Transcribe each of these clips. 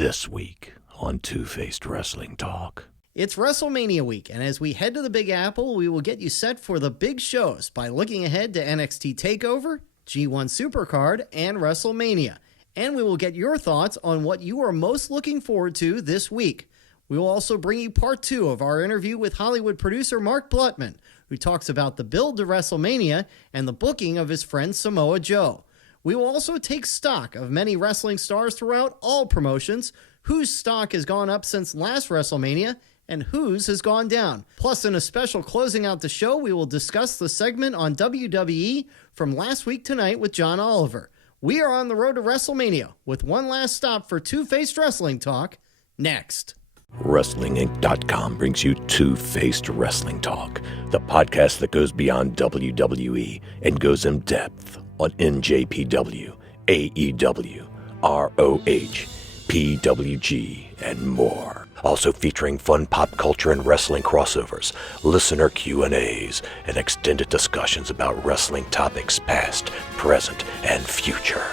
This week on Two-Faced Wrestling Talk. It's WrestleMania week, and as we head to the Big Apple, we will get you set for the big shows by looking ahead to NXT Takeover, G1 Supercard, and WrestleMania. And we will get your thoughts on what you are most looking forward to this week. We will also bring you part 2 of our interview with Hollywood producer Mark Blutman, who talks about the build to WrestleMania and the booking of his friend Samoa Joe. We will also take stock of many wrestling stars throughout all promotions, whose stock has gone up since last WrestleMania, and whose has gone down. Plus, in a special closing out the show, we will discuss the segment on WWE from last week tonight with John Oliver. We are on the road to WrestleMania with one last stop for Two-Faced Wrestling Talk next. WrestlingInc.com brings you Two-Faced Wrestling Talk, the podcast that goes beyond WWE and goes in depth on NJPW, AEW, ROH, PWG, and more. Also featuring fun pop culture and wrestling crossovers, listener Q&As, and extended discussions about wrestling topics past, present, and future.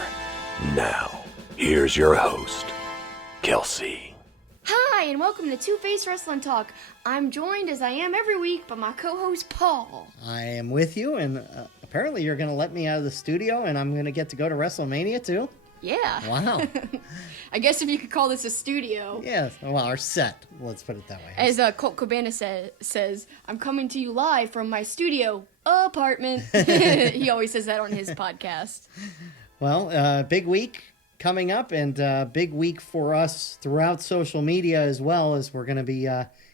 Now, here's your host, Kelsi. Hi, and welcome to Two-Faced Wrestling Talk. I'm joined, as I am every week, by my co-host, Paul. I am with you, and apparently you're going to let me out of the studio, and I'm going to get to go to WrestleMania, too? Yeah. Wow. I guess if you could call this a studio. Yes, well, our set. Let's put it that way. As Colt Cabana says, I'm coming to you live from my studio apartment. He always says that on his podcast. Well, big week coming up, and big week for us throughout social media as well, as we're going to be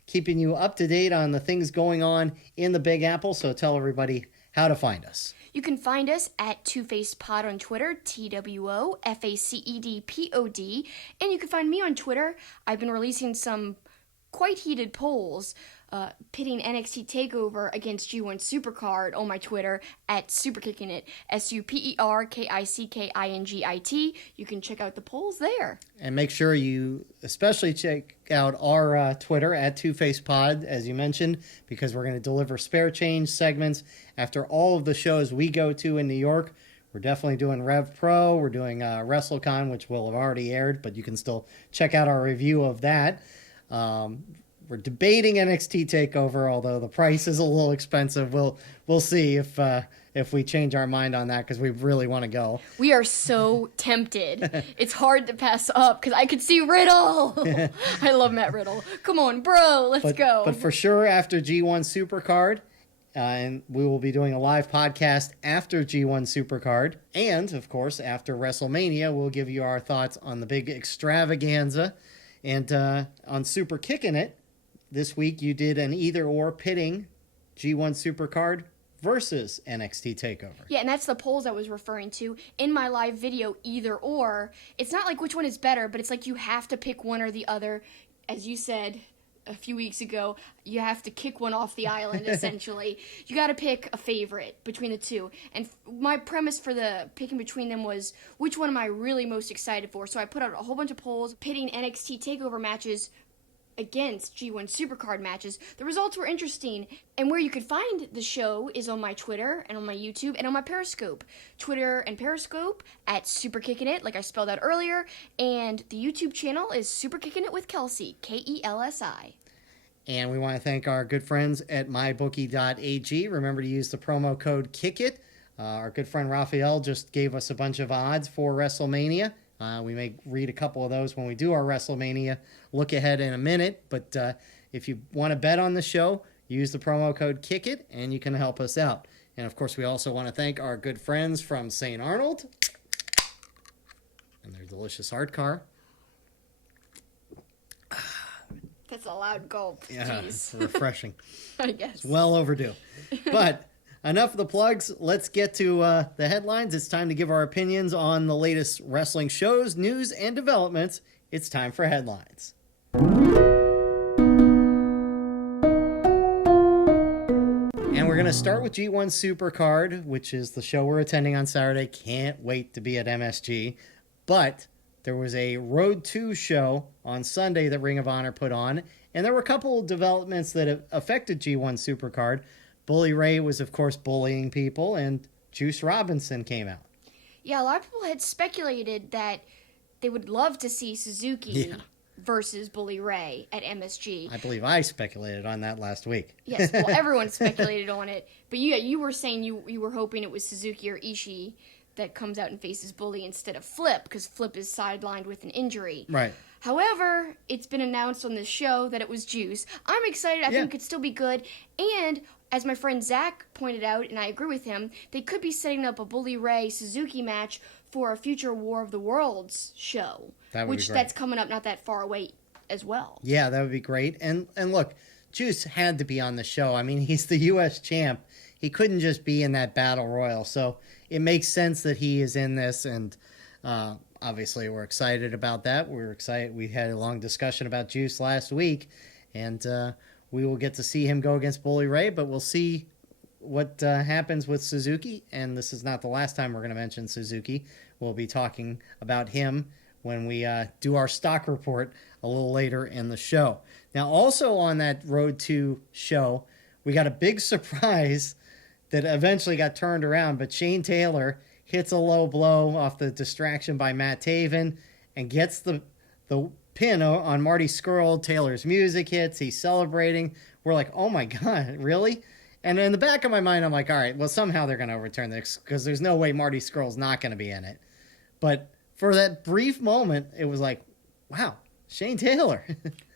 keeping you up to date on the things going on in the Big Apple. So tell everybody how to find us. You can find us at Two-Faced-Pod on Twitter, TWOFACEDPOD, and you can find me on Twitter. I've been releasing some quite heated polls pitting NXT Takeover against G1 Supercard on my Twitter at SuperKickingIt, SuperKickingIt. You can check out the polls there. And make sure you especially check out our Twitter at Two-Faced-Pod, as you mentioned, because we're going to deliver spare change segments after all of the shows we go to in New York. We're definitely doing Rev Pro. We're doing WrestleCon, which will have already aired, but you can still check out our review of that. We're debating NXT Takeover, although the price is a little expensive. We'll see if we change our mind on that, because we really want to go. We are so tempted. It's hard to pass up because I could see Riddle. I love Matt Riddle. Come on, bro, let's go. But for sure, after G1 Supercard, and we will be doing a live podcast after G1 Supercard, and of course after WrestleMania, we'll give you our thoughts on the big extravaganza. And on Super Kicking It, this week you did an either-or pitting G1 Supercard versus NXT Takeover. Yeah, and that's the polls I was referring to. In my live video, either-or, it's not like which one is better, but it's like you have to pick one or the other. As you said a few weeks ago, you have to kick one off the island, essentially. You got to pick a favorite between the two. And my premise for the picking between them was, which one am I really most excited for? So I put out a whole bunch of polls pitting NXT TakeOver matches against G1 Supercard matches. The results were interesting, and where you could find the show is on my Twitter and on my YouTube and on my Periscope. Twitter and Periscope at Super Kicking It, like I spelled out earlier, and the YouTube channel is Super Kicking It with Kelsi, Kelsi. And we want to thank our good friends at mybookie.ag. Remember to use the promo code KICKIT. Our good friend Raphael just gave us a bunch of odds for WrestleMania. We may read a couple of those when we do our WrestleMania look ahead in a minute. But if you want to bet on the show, use the promo code KICKIT, and you can help us out. And, of course, we also want to thank our good friends from St. Arnold and their delicious hard car. That's a loud gulp. Yeah, Jeez. refreshing. I guess. It's well overdue. But enough of the plugs. Let's get to the headlines. It's time to give our opinions on the latest wrestling shows, news, and developments. It's time for headlines. And we're going to start with G1 Supercard, which is the show we're attending on Saturday. Can't wait to be at MSG. But there was a Road 2 show on Sunday that Ring of Honor put on, and there were a couple of developments that have affected G1 Supercard. Bully Ray was, of course, bullying people, and Juice Robinson came out. Yeah, a lot of people had speculated that they would love to see Suzuki versus Bully Ray at MSG. I believe I speculated on that last week. Yes, well, everyone speculated on it. But you were saying you were hoping it was Suzuki or Ishii that comes out and faces Bully instead of Flip, because Flip is sidelined with an injury. Right. However, it's been announced on this show that it was Juice. I'm excited. I think it could still be good. And as my friend Zach pointed out, and I agree with him, they could be setting up a Bully Ray Suzuki match for a future War of the Worlds show. That would be great. That's coming up not that far away as well. Yeah, that would be great. And look, Juice had to be on the show. I mean, he's the U.S. champ. He couldn't just be in that battle royal. So it makes sense that he is in this, and obviously we're excited about that. We're excited. We had a long discussion about Juice last week, and we will get to see him go against Bully Ray, but we'll see what happens with Suzuki. And this is not the last time we're going to mention Suzuki. We'll be talking about him when we do our stock report a little later in the show. Now, also on that Road to show, we got a big surprise that eventually got turned around, but Shane Taylor hits a low blow off the distraction by Matt Taven and gets the pin on Marty Scurll. Taylor's music hits. He's celebrating. We're like, oh my God, really? And in the back of my mind, I'm like, all right, well, somehow they're going to overturn this because there's no way Marty Scurll's not going to be in it. But for that brief moment, it was like, wow, Shane Taylor.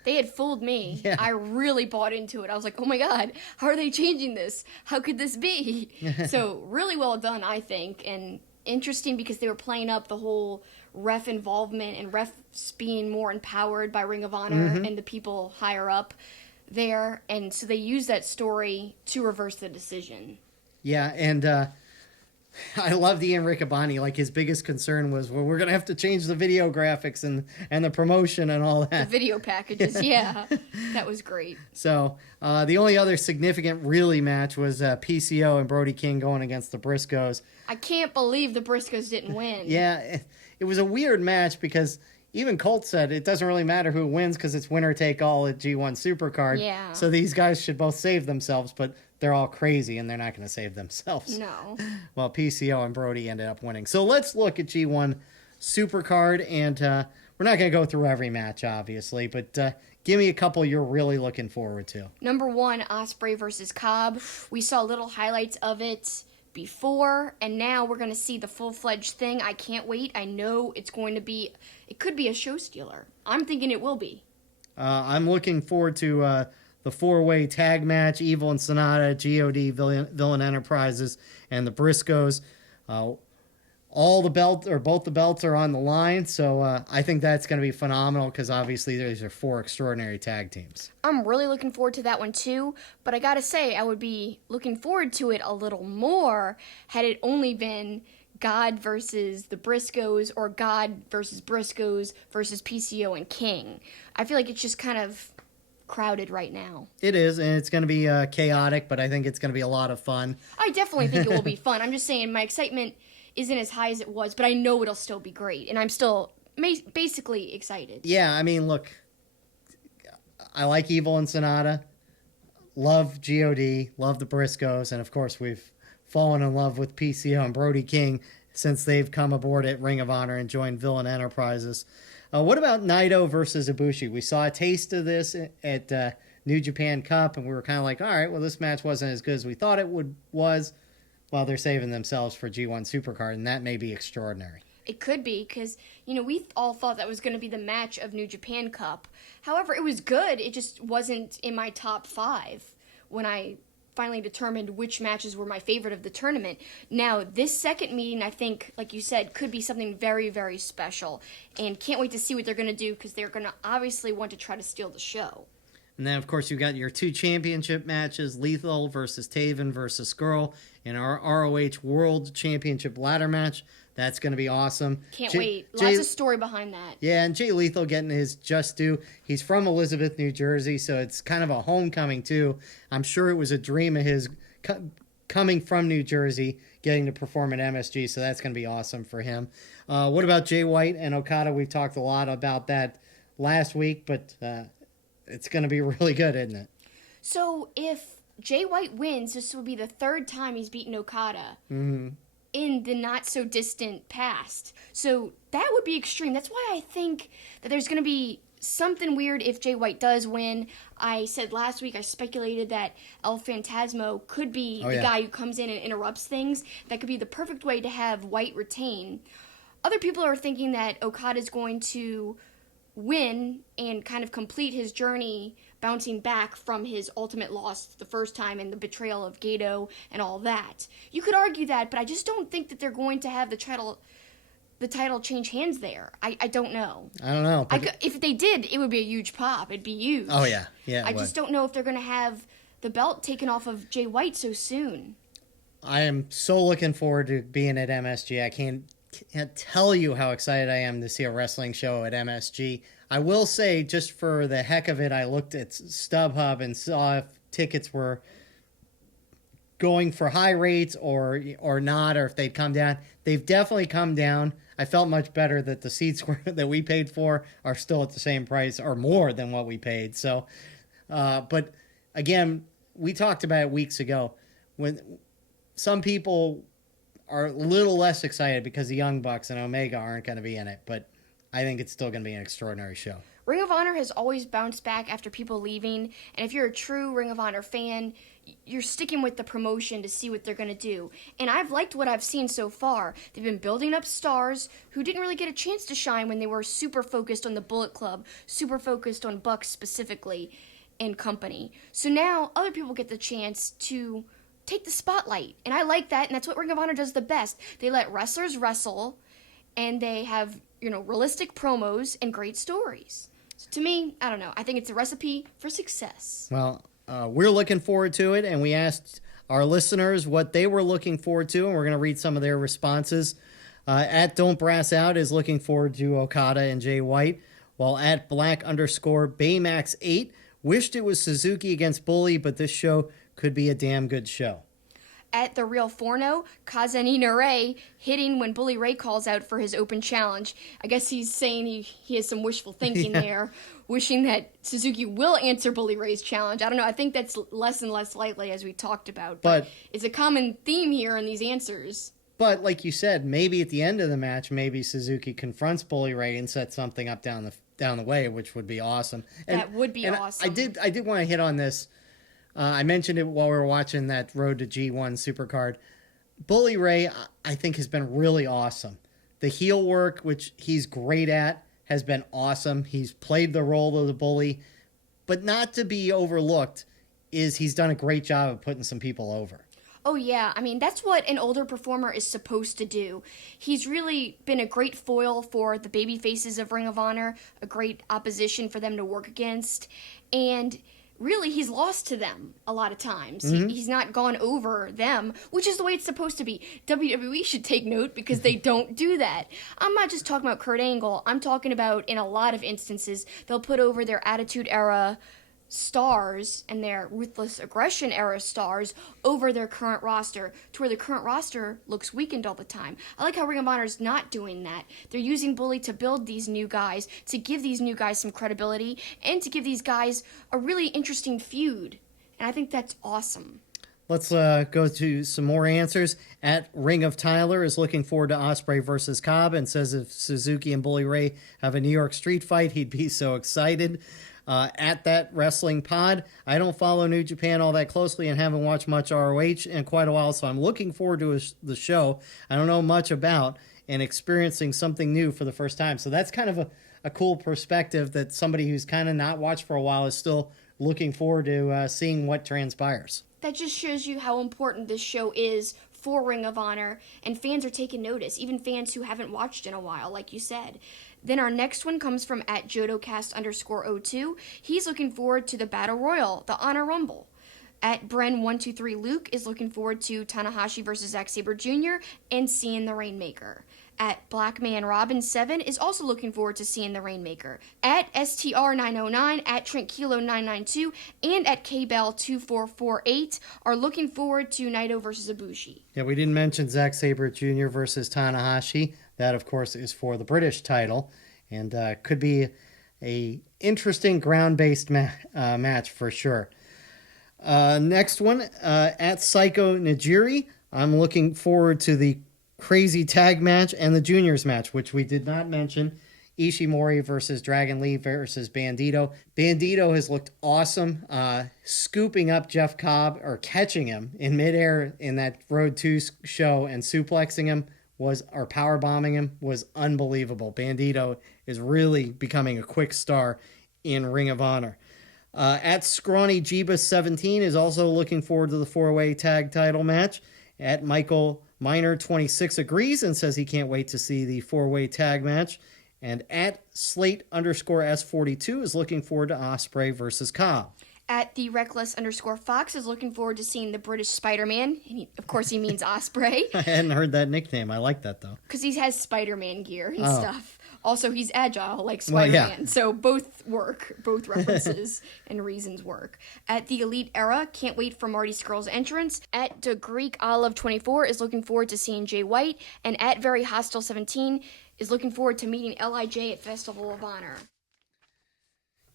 They had fooled me. Yeah. I really bought into it. I was like, oh my God, how are they changing this? How could this be? So really well done, I think. And interesting because they were playing up the whole ref involvement and refs being more empowered by Ring of Honor and the people higher up there. And so they used that story to reverse the decision. Yeah, and I love Ian Riccaboni. Like, his biggest concern was, well, we're going to have to change the video graphics and the promotion and all The that. video packages, yeah. That was great. So the only other significant really match was PCO and Brody King going against the Briscoes. I can't believe the Briscoes didn't win. Yeah, it was a weird match because even Colt said it doesn't really matter who wins because it's winner take all at G1 Supercard. Yeah. So these guys should both save themselves, but they're all crazy and they're not going to save themselves. No. Well, PCO and Brody ended up winning. So let's look at G1 Supercard, and we're not going to go through every match, obviously, but give me a couple you're really looking forward to. Number 1, Ospreay versus Cobb. We saw little highlights of it before, and now we're going to see the full-fledged thing. I can't wait. I know it could be a show stealer. I'm thinking it will be. I'm looking forward to the four-way tag match, Evil and Sonata, GOD, Villain Enterprises, and the Briscoes. Both the belts are on the line, so I think that's going to be phenomenal because obviously these are 4 extraordinary tag teams. I'm really looking forward to that one too, but I gotta say, I would be looking forward to it a little more had it only been God versus the Briscoes or God versus Briscoes versus PCO and King. I feel like it's just kind of crowded right now. It is, and it's going to be chaotic, but I think it's going to be a lot of fun. I definitely think it will be fun. I'm just saying my excitement isn't as high as it was, but I know it'll still be great, and I'm still basically excited. Yeah, I mean, look, I like Evil and Sonata, love GOD, love the Briscoes, and of course we've fallen in love with PCO and Brody King since they've come aboard at Ring of Honor and joined Villain Enterprises. What about Naito versus Ibushi? We saw a taste of this at New Japan Cup, and we were kind of like, all right, well, this match wasn't as good as we thought it was. Well, they're saving themselves for G1 Supercard, and that may be extraordinary. It could be, because, we all thought that was going to be the match of New Japan Cup. However, it was good. It just wasn't in my top 5 when I finally determined which matches were my favorite of the tournament. Now, this second meeting, I think, like you said, could be something very, very special. And can't wait to see what they're going to do, because they're going to obviously want to try to steal the show. And then, of course, you've got your 2 championship matches, Lethal versus Taven versus Skrull, and our ROH World Championship ladder match. That's going to be awesome. Can't wait. Lots of story behind that. Yeah, and Jay Lethal getting his just due. He's from Elizabeth, New Jersey, so it's kind of a homecoming, too. I'm sure it was a dream of his coming from New Jersey, getting to perform at MSG, so that's going to be awesome for him. What about Jay White and Okada? We've talked a lot about that last week, but it's going to be really good, isn't it? So if Jay White wins, this will be the 3rd time he's beaten Okada. Mm-hmm. in the not-so-distant past. So that would be extreme. That's why I think that there's going to be something weird if Jay White does win. I said last week, I speculated that El Phantasmo could be the guy who comes in and interrupts things. That could be the perfect way to have White retain. Other people are thinking that Okada's going to win and kind of complete his journey bouncing back from his ultimate loss the first time and the betrayal of Gato and all that. You could argue that, but I just don't think that they're going to have the title change hands there. I don't know. I don't know. If they did, it would be a huge pop. It'd be huge. Oh, yeah. I just don't know if they're going to have the belt taken off of Jay White so soon. I am so looking forward to being at MSG. I can't tell you how excited I am to see a wrestling show at MSG. I will say, just for the heck of it, I looked at StubHub and saw if tickets were going for high rates or not, or if they'd come down. They've definitely come down. I felt much better that the seats that we paid for are still at the same price or more than what we paid. So, but again, we talked about it weeks ago when some people are a little less excited because the Young Bucks and Omega aren't going to be in it, but I think it's still going to be an extraordinary show. Ring of Honor has always bounced back after people leaving, and if you're a true Ring of Honor fan, you're sticking with the promotion to see what they're going to do. And I've liked what I've seen so far. They've been building up stars who didn't really get a chance to shine when they were super focused on the Bullet Club, super focused on Bucks specifically and company. So now other people get the chance to take the spotlight, and I like that, and that's what Ring of Honor does the best. They let wrestlers wrestle, and they have, realistic promos and great stories. So to me, I don't know. I think it's a recipe for success. Well, we're looking forward to it, and we asked our listeners what they were looking forward to, and we're going to read some of their responses. At Don't Brass Out is looking forward to Okada and Jay White, while at Black_Baymax8 wished it was Suzuki against Bully, but this show could be a damn good show. At The Real Forno, Kazanina Ray hitting when Bully Ray calls out for his open challenge. I guess he's saying he has some wishful thinking there, wishing that Suzuki will answer Bully Ray's challenge. I don't know. I think that's less and less likely, as we talked about. But it's a common theme here in these answers. But like you said, maybe at the end of the match, maybe Suzuki confronts Bully Ray and sets something up down the way, which would be awesome. That would be awesome. I did want to hit on this. I mentioned it while we were watching that Road to G1 Supercard. Bully Ray, I think, has been really awesome. The heel work, which he's great at, has been awesome. He's played the role of the bully. But not to be overlooked is he's done a great job of putting some people over. Oh, yeah. I mean, that's what an older performer is supposed to do. He's really been a great foil for the baby faces of Ring of Honor, a great opposition for them to work against. And really, he's lost to them a lot of times. Mm-hmm. He's not gone over them, which is the way it's supposed to be. WWE should take note because they don't do that. I'm not just talking about Kurt Angle. I'm talking about, in a lot of instances, they'll put over their Attitude Era stars and their Ruthless Aggression Era stars over their current roster to where the current roster looks weakened all the time. I like how Ring of Honor is not doing that. They're using Bully to build these new guys, to give these new guys some credibility, and to give these guys a really interesting feud. And I think that's awesome. Let's go to some more answers. At Ring of Tyler is looking forward to Ospreay versus Cobb and says if Suzuki and Bully Ray have a New York street fight, he'd be so excited. At That Wrestling Pod, I don't follow New Japan all that closely and haven't watched much ROH in quite a while, so I'm looking forward to the show I don't know much about and experiencing something new for the first time. So that's kind of a cool perspective that somebody who's kind of not watched for a while is still looking forward to seeing what transpires. That just shows you how important this show is for Ring of Honor, and fans are taking notice, even fans who haven't watched in a while, like you said. Then our next one comes from at JodoCast_02. He's looking forward to the Battle Royal, the Honor Rumble. At Bren123 Luke is looking forward to Tanahashi versus Zack Sabre Jr. and seeing the Rainmaker. At Blackman Robin 7 is also looking forward to seeing the Rainmaker. At STR909, at Trent Kilo 992, and at KBell2448 are looking forward to Naito versus Ibushi. Yeah, we didn't mention Zack Sabre Jr. versus Tanahashi. That, of course, is for the British title, and could be a interesting ground-based match for sure. Next one, at Psycho Najiri, I'm looking forward to the crazy tag match and the juniors match, which we did not mention. Ishimori versus Dragon Lee versus Bandito. Bandito has looked awesome, scooping up Jeff Cobb, or catching him in midair in that Road 2 show and suplexing him or power bombing him was unbelievable. Bandito is really becoming a quick star in Ring of Honor. At Scrawny Jeebus 17 is also looking forward to the 4-way tag title match. At Michael Miner 26 agrees and says he can't wait to see the 4-way tag match. And at Slate_S42 is looking forward to Ospreay versus Cobb. At the Reckless_Fox is looking forward to seeing the British Spider-Man. And of course he means Ospreay. I hadn't heard that nickname. I like that, though. Because he has Spider-Man gear and stuff. Also, he's agile like Spider-Man. Well, yeah. So both work. Both references and reasons work. At the Elite Era, can't wait for Marty Scurll's entrance. At the Greek Olive 24 is looking forward to seeing Jay White. And at Very Hostile 17 is looking forward to meeting LIJ at Festival of Honor.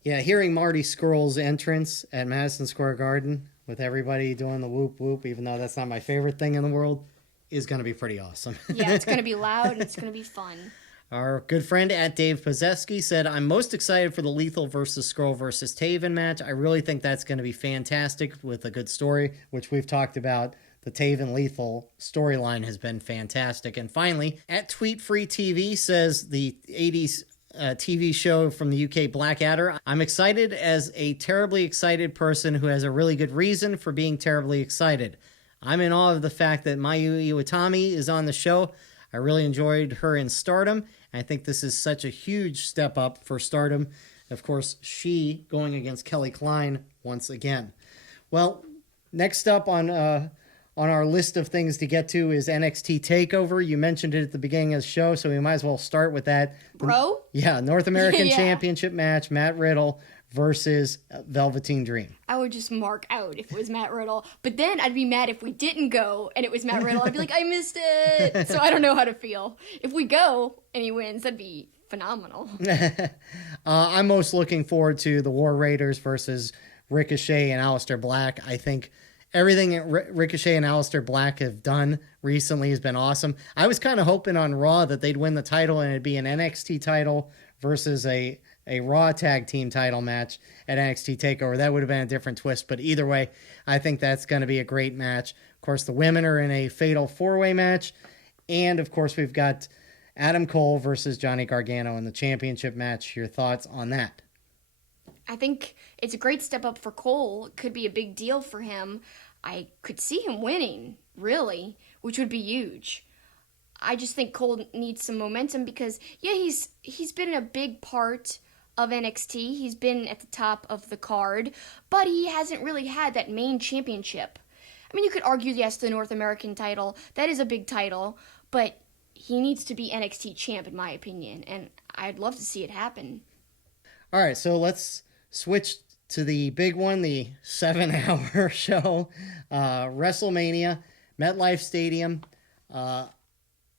Yeah, hearing Marty Scurll's entrance at Madison Square Garden with everybody doing the whoop whoop, even though that's not my favorite thing in the world, is going to be pretty awesome. Yeah, it's going to be loud and it's going to be fun. Our good friend at Dave Pozeski said, I'm most excited for the Lethal versus Scurll versus Taven match. I really think that's going to be fantastic with a good story, which we've talked about. The Taven Lethal storyline has been fantastic. And finally, at Tweet Free TV says the 80s TV show from the UK, Blackadder. I'm excited as a terribly excited person who has a really good reason for being terribly excited. I'm in awe of the fact that Mayu Iwatani is on the show. I really enjoyed her in Stardom. I think this is such a huge step up for Stardom. Of course, she going against Kelly Klein once again. Well, next up on our list of things to get to is NXT TakeOver. You mentioned it at the beginning of the show, so we might as well start with that. Bro? Yeah, North American Championship match, Matt Riddle versus Velveteen Dream. I would just mark out if it was Matt Riddle, but then I'd be mad if we didn't go and it was Matt Riddle. I'd be like, I missed it. So I don't know how to feel. If we go and he wins, that'd be phenomenal. I'm most looking forward to the War Raiders versus Ricochet and Aleister Black. I think everything Ricochet and Aleister Black have done recently has been awesome. I was kind of hoping on Raw that they'd win the title and it'd be an NXT title versus a Raw tag team title match at NXT TakeOver. That would have been a different twist, but either way, I think that's going to be a great match. Of course, the women are in a fatal 4-way match, and of course, we've got Adam Cole versus Johnny Gargano in the championship match. Your thoughts on that? I think it's a great step up for Cole. It could be a big deal for him. I could see him winning, really, which would be huge. I just think Cole needs some momentum because, yeah, he's been a big part of NXT. He's been at the top of the card, but he hasn't really had that main championship. I mean, you could argue, yes, the North American title, that is a big title, but he needs to be NXT champ, in my opinion, and I'd love to see it happen. All right, so let's switch to the big one, the 7-hour show, WrestleMania, MetLife Stadium.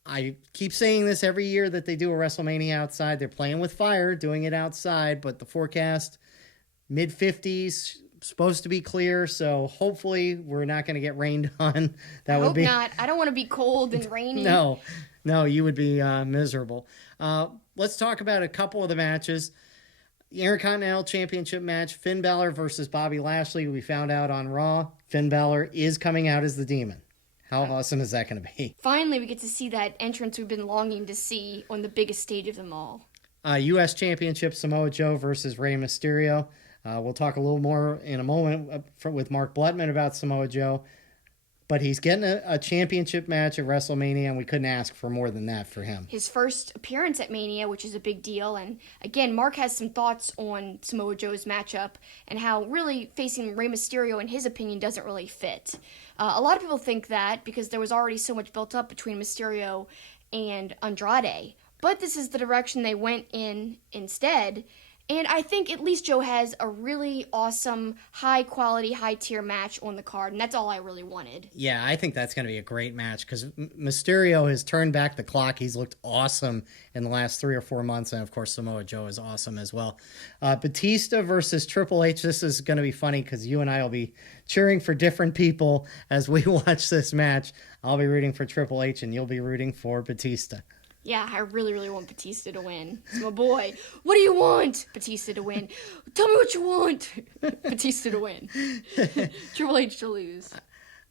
I keep saying this every year that they do a WrestleMania outside. They're playing with fire, doing it outside, but the forecast, mid-50s, supposed to be clear, so hopefully we're not going to get rained on. I hope not. I don't want to be cold and rainy. No, you would be miserable. Let's talk about a couple of the matches. The Intercontinental Championship match, Finn Balor versus Bobby Lashley. We found out on Raw, Finn Balor is coming out as the Demon. How awesome is that going to be? Finally, we get to see that entrance we've been longing to see on the biggest stage of them all. U.S. Championship, Samoa Joe versus Rey Mysterio. We'll talk a little more in a moment with Mark Blutman about Samoa Joe. But he's getting a championship match at WrestleMania, and we couldn't ask for more than that for him. His first appearance at Mania, which is a big deal. And again, Mark has some thoughts on Samoa Joe's matchup and how really facing Rey Mysterio, in his opinion, doesn't really fit. A lot of people think that because there was already so much built up between Mysterio and Andrade. But this is the direction they went in instead. And I think at least Joe has a really awesome, high-quality, high-tier match on the card, and that's all I really wanted. Yeah, I think that's going to be a great match because Mysterio has turned back the clock. He's looked awesome in the last 3 or 4 months, and of course Samoa Joe is awesome as well. Batista versus Triple H. This is going to be funny because you and I will be cheering for different people as we watch this match. I'll be rooting for Triple H, and you'll be rooting for Batista. Yeah, I really, really want Batista to win. It's my boy. What do you want? Batista to win. Tell me what you want. Batista to win. Triple H to lose.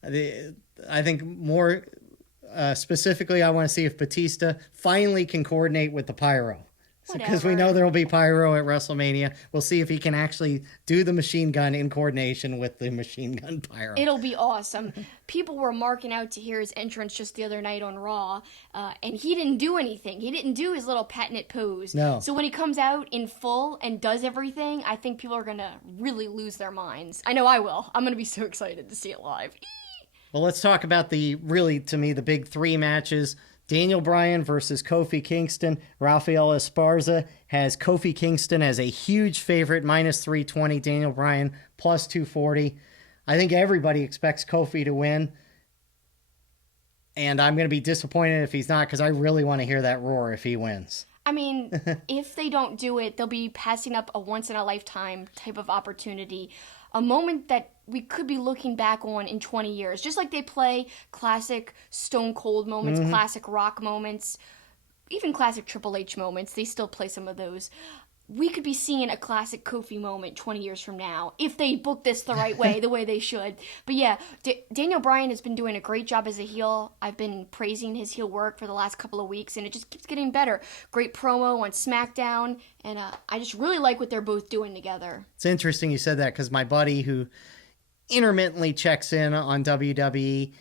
I think more specifically, I want to see if Batista finally can coordinate with the pyro. Because we know there will be pyro at WrestleMania. We'll see if he can actually do the machine gun in coordination with the machine gun pyro. It'll be awesome. People were marking out to hear his entrance just the other night on Raw, and he didn't do anything. He didn't do his little patented pose. No. So when he comes out in full and does everything, I think people are going to really lose their minds. I know I will. I'm going to be so excited to see it live. Well, let's talk about to me, the big 3 matches. Daniel Bryan versus Kofi Kingston. Rafael Esparza has Kofi Kingston as a huge favorite, minus 320. Daniel Bryan plus 240. I think everybody expects Kofi to win. And I'm going to be disappointed if he's not because I really want to hear that roar if he wins. I mean, if they don't do it, they'll be passing up a once-in-a-lifetime type of opportunity. A moment that we could be looking back on in 20 years. Just like they play classic Stone Cold moments, classic Rock moments, even classic Triple H moments. They still play some of those. We could be seeing a classic Kofi moment 20 years from now if they book this the right way, the way they should. But yeah, Daniel Bryan has been doing a great job as a heel. I've been praising his heel work for the last couple of weeks, and it just keeps getting better. Great promo on SmackDown, and I just really like what they're both doing together. It's interesting you said that because my buddy who intermittently checks in on WWE,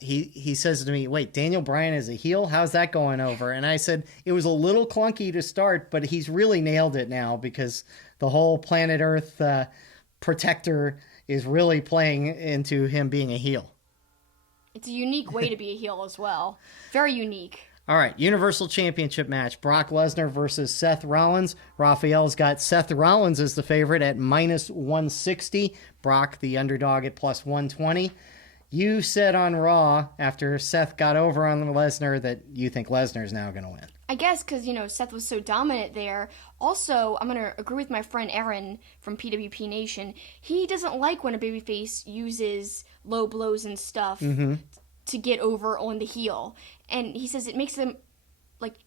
he says to me, wait, Daniel Bryan is a heel? How's that going over? And I said, it was a little clunky to start, but he's really nailed it now because the whole planet Earth protector is really playing into him being a heel. It's a unique way to be a heel as well. Very unique. All right, Universal Championship match. Brock Lesnar versus Seth Rollins. Raphael's got Seth Rollins as the favorite at minus 160. Brock, the underdog, at plus 120. You said on Raw, after Seth got over on Lesnar, that you think Lesnar's now going to win. I guess because, Seth was so dominant there. Also, I'm going to agree with my friend Aaron from PWP Nation. He doesn't like when a babyface uses low blows and stuff to get over on the heel. And he says it makes them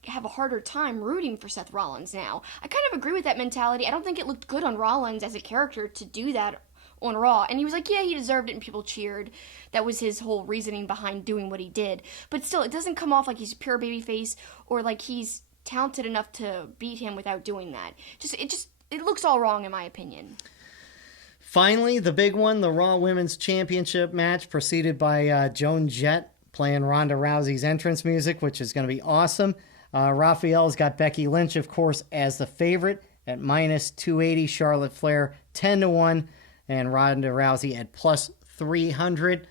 have a harder time rooting for Seth Rollins now. I kind of agree with that mentality. I don't think it looked good on Rollins as a character to do that on Raw. And he was like, yeah, he deserved it, and people cheered. That was his whole reasoning behind doing what he did. But still, it doesn't come off like he's a pure babyface or like he's talented enough to beat him without doing that. It looks all wrong in my opinion. Finally, the big one, the Raw Women's Championship match, preceded by Joan Jett playing Ronda Rousey's entrance music, which is going to be awesome. Raphael's got Becky Lynch, of course, as the favorite at minus 280. Charlotte Flair 10-1. And Ronda Rousey at plus 300.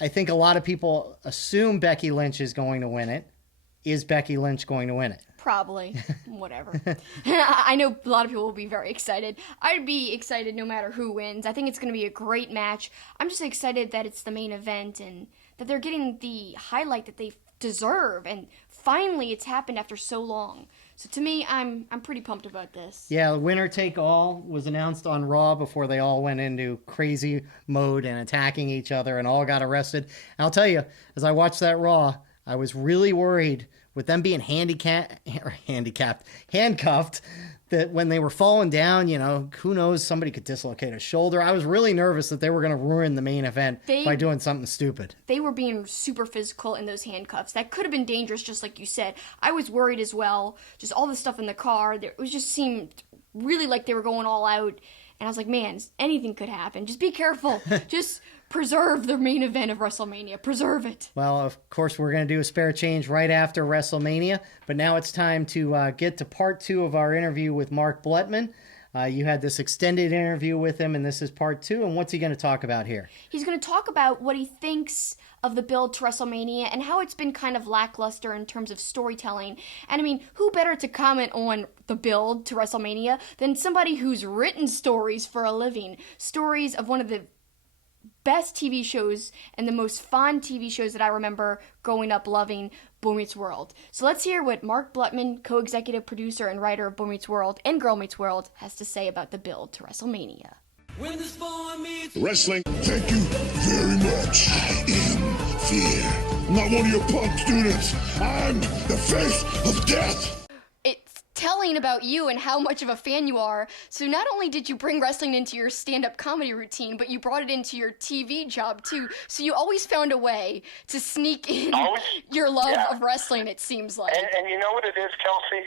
I think a lot of people assume Becky Lynch is going to win it. Is Becky Lynch going to win it? Probably. Whatever. I know a lot of people will be very excited. I'd be excited no matter who wins. I think it's going to be a great match. I'm just excited that it's the main event and that they're getting the highlight that they deserve. And finally, it's happened after so long. So to me, I'm pretty pumped about this. Yeah, winner take all was announced on Raw before they all went into crazy mode and attacking each other and all got arrested. And I'll tell you, as I watched that Raw, I was really worried with them being handcuffed, that when they were falling down, who knows, somebody could dislocate a shoulder. I was really nervous that they were going to ruin the main event by doing something stupid. They were being super physical in those handcuffs. That could have been dangerous, just like you said. I was worried as well. Just all the stuff in the car. It just seemed really like they were going all out. And I was like, man, anything could happen. Just be careful. Just preserve the main event of WrestleMania. Preserve it. Well, of course, we're going to do a spare change right after WrestleMania. But now it's time to get to part 2 of our interview with Mark Blutman. You had this extended interview with him, and this is part 2. And what's he going to talk about here? He's going to talk about what he thinks of the build to WrestleMania and how it's been kind of lackluster in terms of storytelling. And I mean, who better to comment on the build to WrestleMania than somebody who's written stories for a living. Stories of one of the best TV shows and the most fun TV shows that I remember growing up loving, Boy Meets World. So let's hear what Mark Blutman, co-executive producer and writer of Boy Meets World and Girl Meets World, has to say about the build to WrestleMania. When this boy meets Wrestling. Thank you very much. I am fear. I'm not one of your punk students. I'm the face of death. It's telling about you and how much of a fan you are. So not only did you bring wrestling into your stand-up comedy routine, but you brought it into your TV job too. So you always found a way to sneak in your love of wrestling, it seems like. And you know what it is, Kelsi?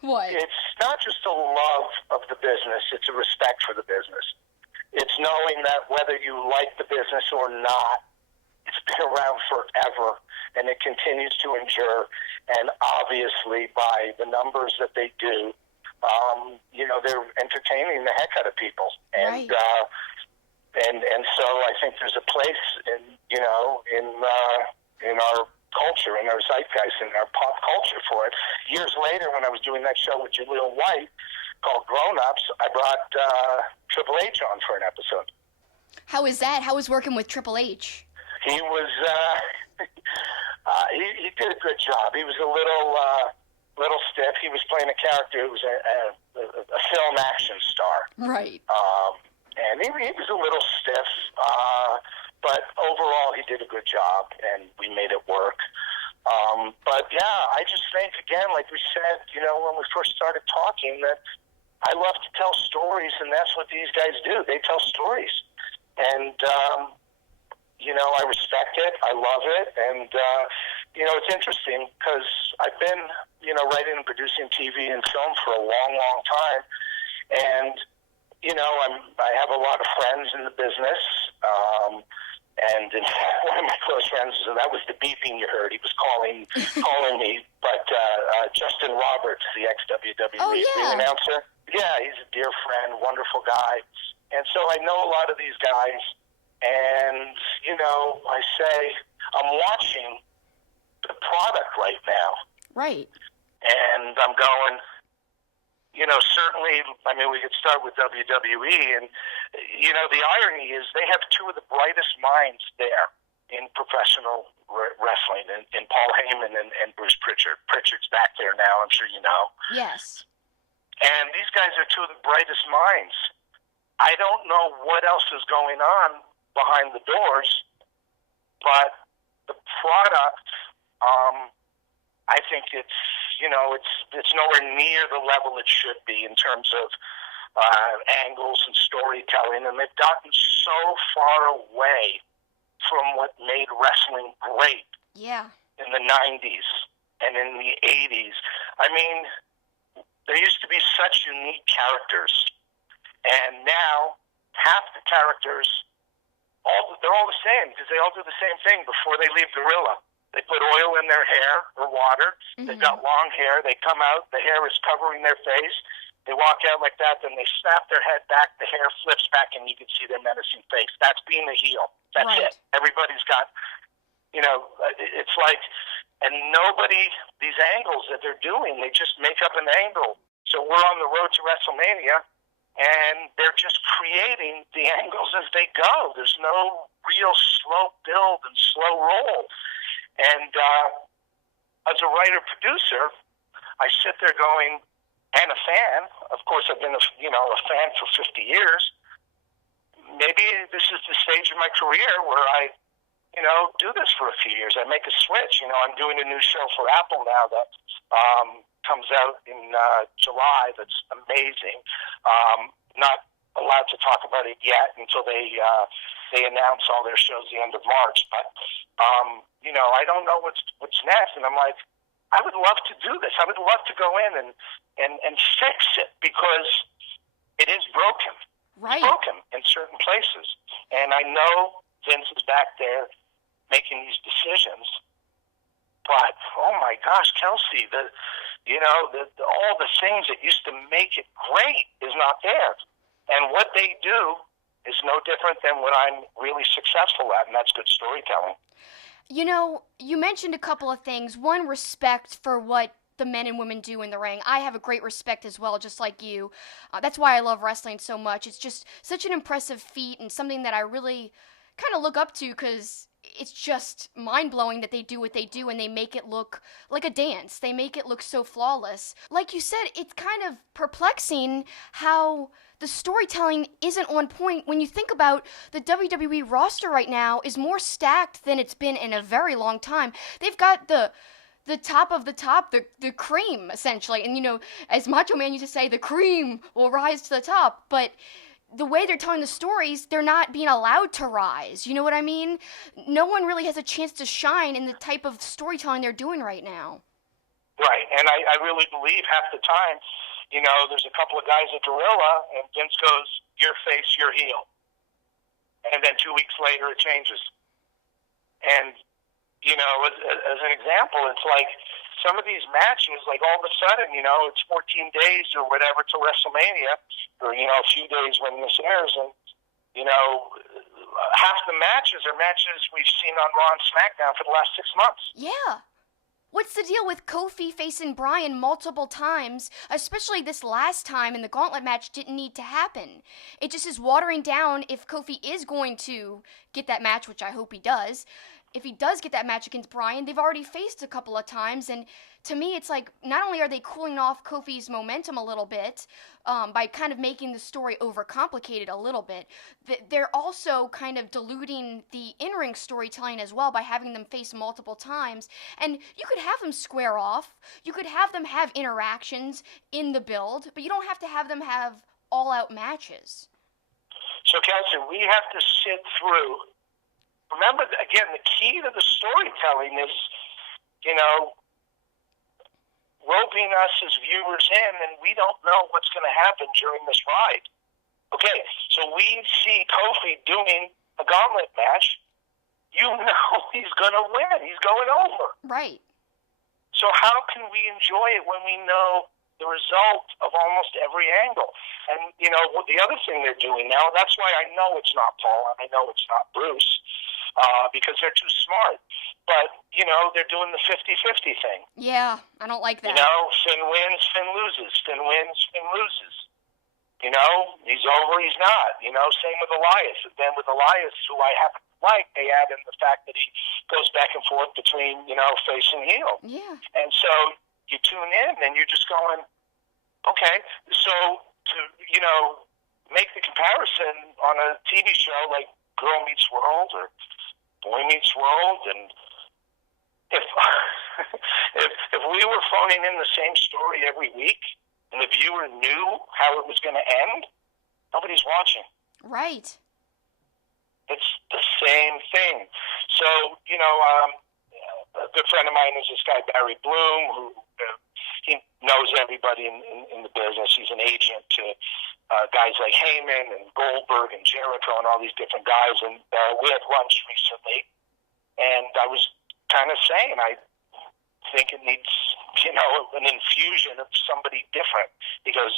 What? It's not just a love of the business, it's a respect for the business. It's knowing that whether you like the business or not, it's been around forever, and it continues to endure. And obviously, by the numbers that they do, they're entertaining the heck out of people. And right. and so I think there's a place in our culture, in our zeitgeist, in our pop culture for it. Years later, when I was doing that show with Jaleel White called Grown Ups, I brought Triple H on for an episode. How is that? How was working with Triple H? He was he did a good job. He was a little stiff. He was playing a character who was a film action star. Right. And he was a little stiff, but overall he did a good job, and we made it work. But yeah, I just think, again, like we said, when we first started talking, that I love to tell stories, and that's what these guys do. They tell stories. And, I respect it. I love it. And, it's interesting because I've been, writing and producing TV and film for a long, long time. And, I have a lot of friends in the business. And in fact, one of my close friends, so that was the beeping you heard. He was calling me. But Justin Roberts, the ex-WWE ring announcer. Yeah, he's a dear friend, wonderful guy. And so I know a lot of these guys. And, I say, I'm watching the product right now. Right. And I'm going, certainly, we could start with WWE. And, the irony is they have two of the brightest minds there in professional wrestling, in Paul Heyman and Bruce Pritchard. Pritchard's back there now, I'm sure you know. Yes. And these guys are two of the brightest minds. I don't know what else is going on behind the doors, but the product, I think it's nowhere near the level it should be in terms of angles and storytelling, and they've gotten so far away from what made wrestling great in the 90s and in the 80s. There used to be such unique characters, and now half the characters, they're all the same because they all do the same thing before they leave Gorilla. They put oil in their hair or water. Mm-hmm. They've got long hair. They come out. The hair is covering their face. They walk out like that. Then they snap their head back. The hair flips back, and you can see their menacing face. That's being a heel. That's it. Everybody's got, it's like, and these angles that they're doing, they just make up an angle. So we're on the road to WrestleMania, and they're just creating the angles as they go. There's no real slow build and slow roll. And as a writer-producer, I sit there going, and a fan. Of course, I've been a fan for 50 years. Maybe this is the stage of my career where I, do this for a few years. I make a switch. I'm doing a new show for Apple now that comes out in July. That's amazing. Not allowed to talk about it yet until they announce all their shows the end of March. But I don't know what's next, and I'm like, I would love to do this. I would love to go in and fix it because it is broken. Right. It's broken in certain places, and I know Vince is back there making these decisions. But oh my gosh, Kelsi, all the things that used to make it great is not there. And what they do is no different than what I'm really successful at, and that's good storytelling. You mentioned a couple of things. One, respect for what the men and women do in the ring. I have a great respect as well, just like you. That's why I love wrestling so much. It's just such an impressive feat and something that I really kind of look up to, because it's just mind-blowing that they do what they do and they make it look like a dance. They make it look so flawless. Like you said, it's kind of perplexing how the storytelling isn't on point when you think about the WWE roster right now is more stacked than it's been in a very long time. They've got the top of the top, the cream, essentially. And, you know, as Macho Man used to say, the cream will rise to the top. But the way they're telling the stories, they're not being allowed to rise. You know what I mean? No one really has a chance to shine in the type of storytelling they're doing right now. Right, and I really believe half the time, you know, there's a couple of guys at Gorilla, and Vince goes, your face, your heel. And then 2 weeks later, it changes. And, you know, as an example, it's like some of these matches, like all of a sudden, you know, it's 14 days or whatever to WrestleMania, or, you know, a few days when this airs, and, you know, half the matches are matches we've seen on Raw and SmackDown for the last 6 months. Yeah. What's the deal with Kofi facing Bryan multiple times, especially this last time in the gauntlet match didn't need to happen? It just is watering down if Kofi is going to get that match, which I hope he does. If he does get that match against Bryan, they've already faced a couple of times, and to me, it's like, not only are they cooling off Kofi's momentum a little bit, by kind of making the story overcomplicated a little bit, they're also kind of diluting the in-ring storytelling as well by having them face multiple times. And you could have them square off, you could have them have interactions in the build, but you don't have to have them have all-out matches. So, Kelsi, we have to sit through. Remember, again, the key to the storytelling is, you know, roping us as viewers in, and we don't know what's going to happen during this ride. Okay, so we see Kofi doing a gauntlet match. You know he's going to win. He's going over. Right. So how can we enjoy it when we know the result of almost every angle? And, you know, the other thing they're doing now, that's why I know it's not Paul and I know it's not Bruce, because they're too smart. But, you know, they're doing the 50-50 thing. Yeah, I don't like that. You know, Finn wins, Finn loses. Finn wins, Finn loses. You know, he's over, he's not. You know, same with Elias. And then with Elias, who I happen to like, they add in the fact that he goes back and forth between, you know, face and heel. Yeah. And so you tune in and you're just going, okay, so to, you know, make the comparison on a TV show like Girl Meets World or Boy Meets World, and if we were phoning in the same story every week and the viewer knew how it was going to end, nobody's watching. Right. It's the same thing. So, you know, a good friend of mine is this guy, Barry Bloom, who he knows everybody in the business. He's an agent to guys like Heyman and Goldberg and Jericho and all these different guys. And we had lunch recently, and I was kind of saying, I think it needs, you know, an infusion of somebody different, because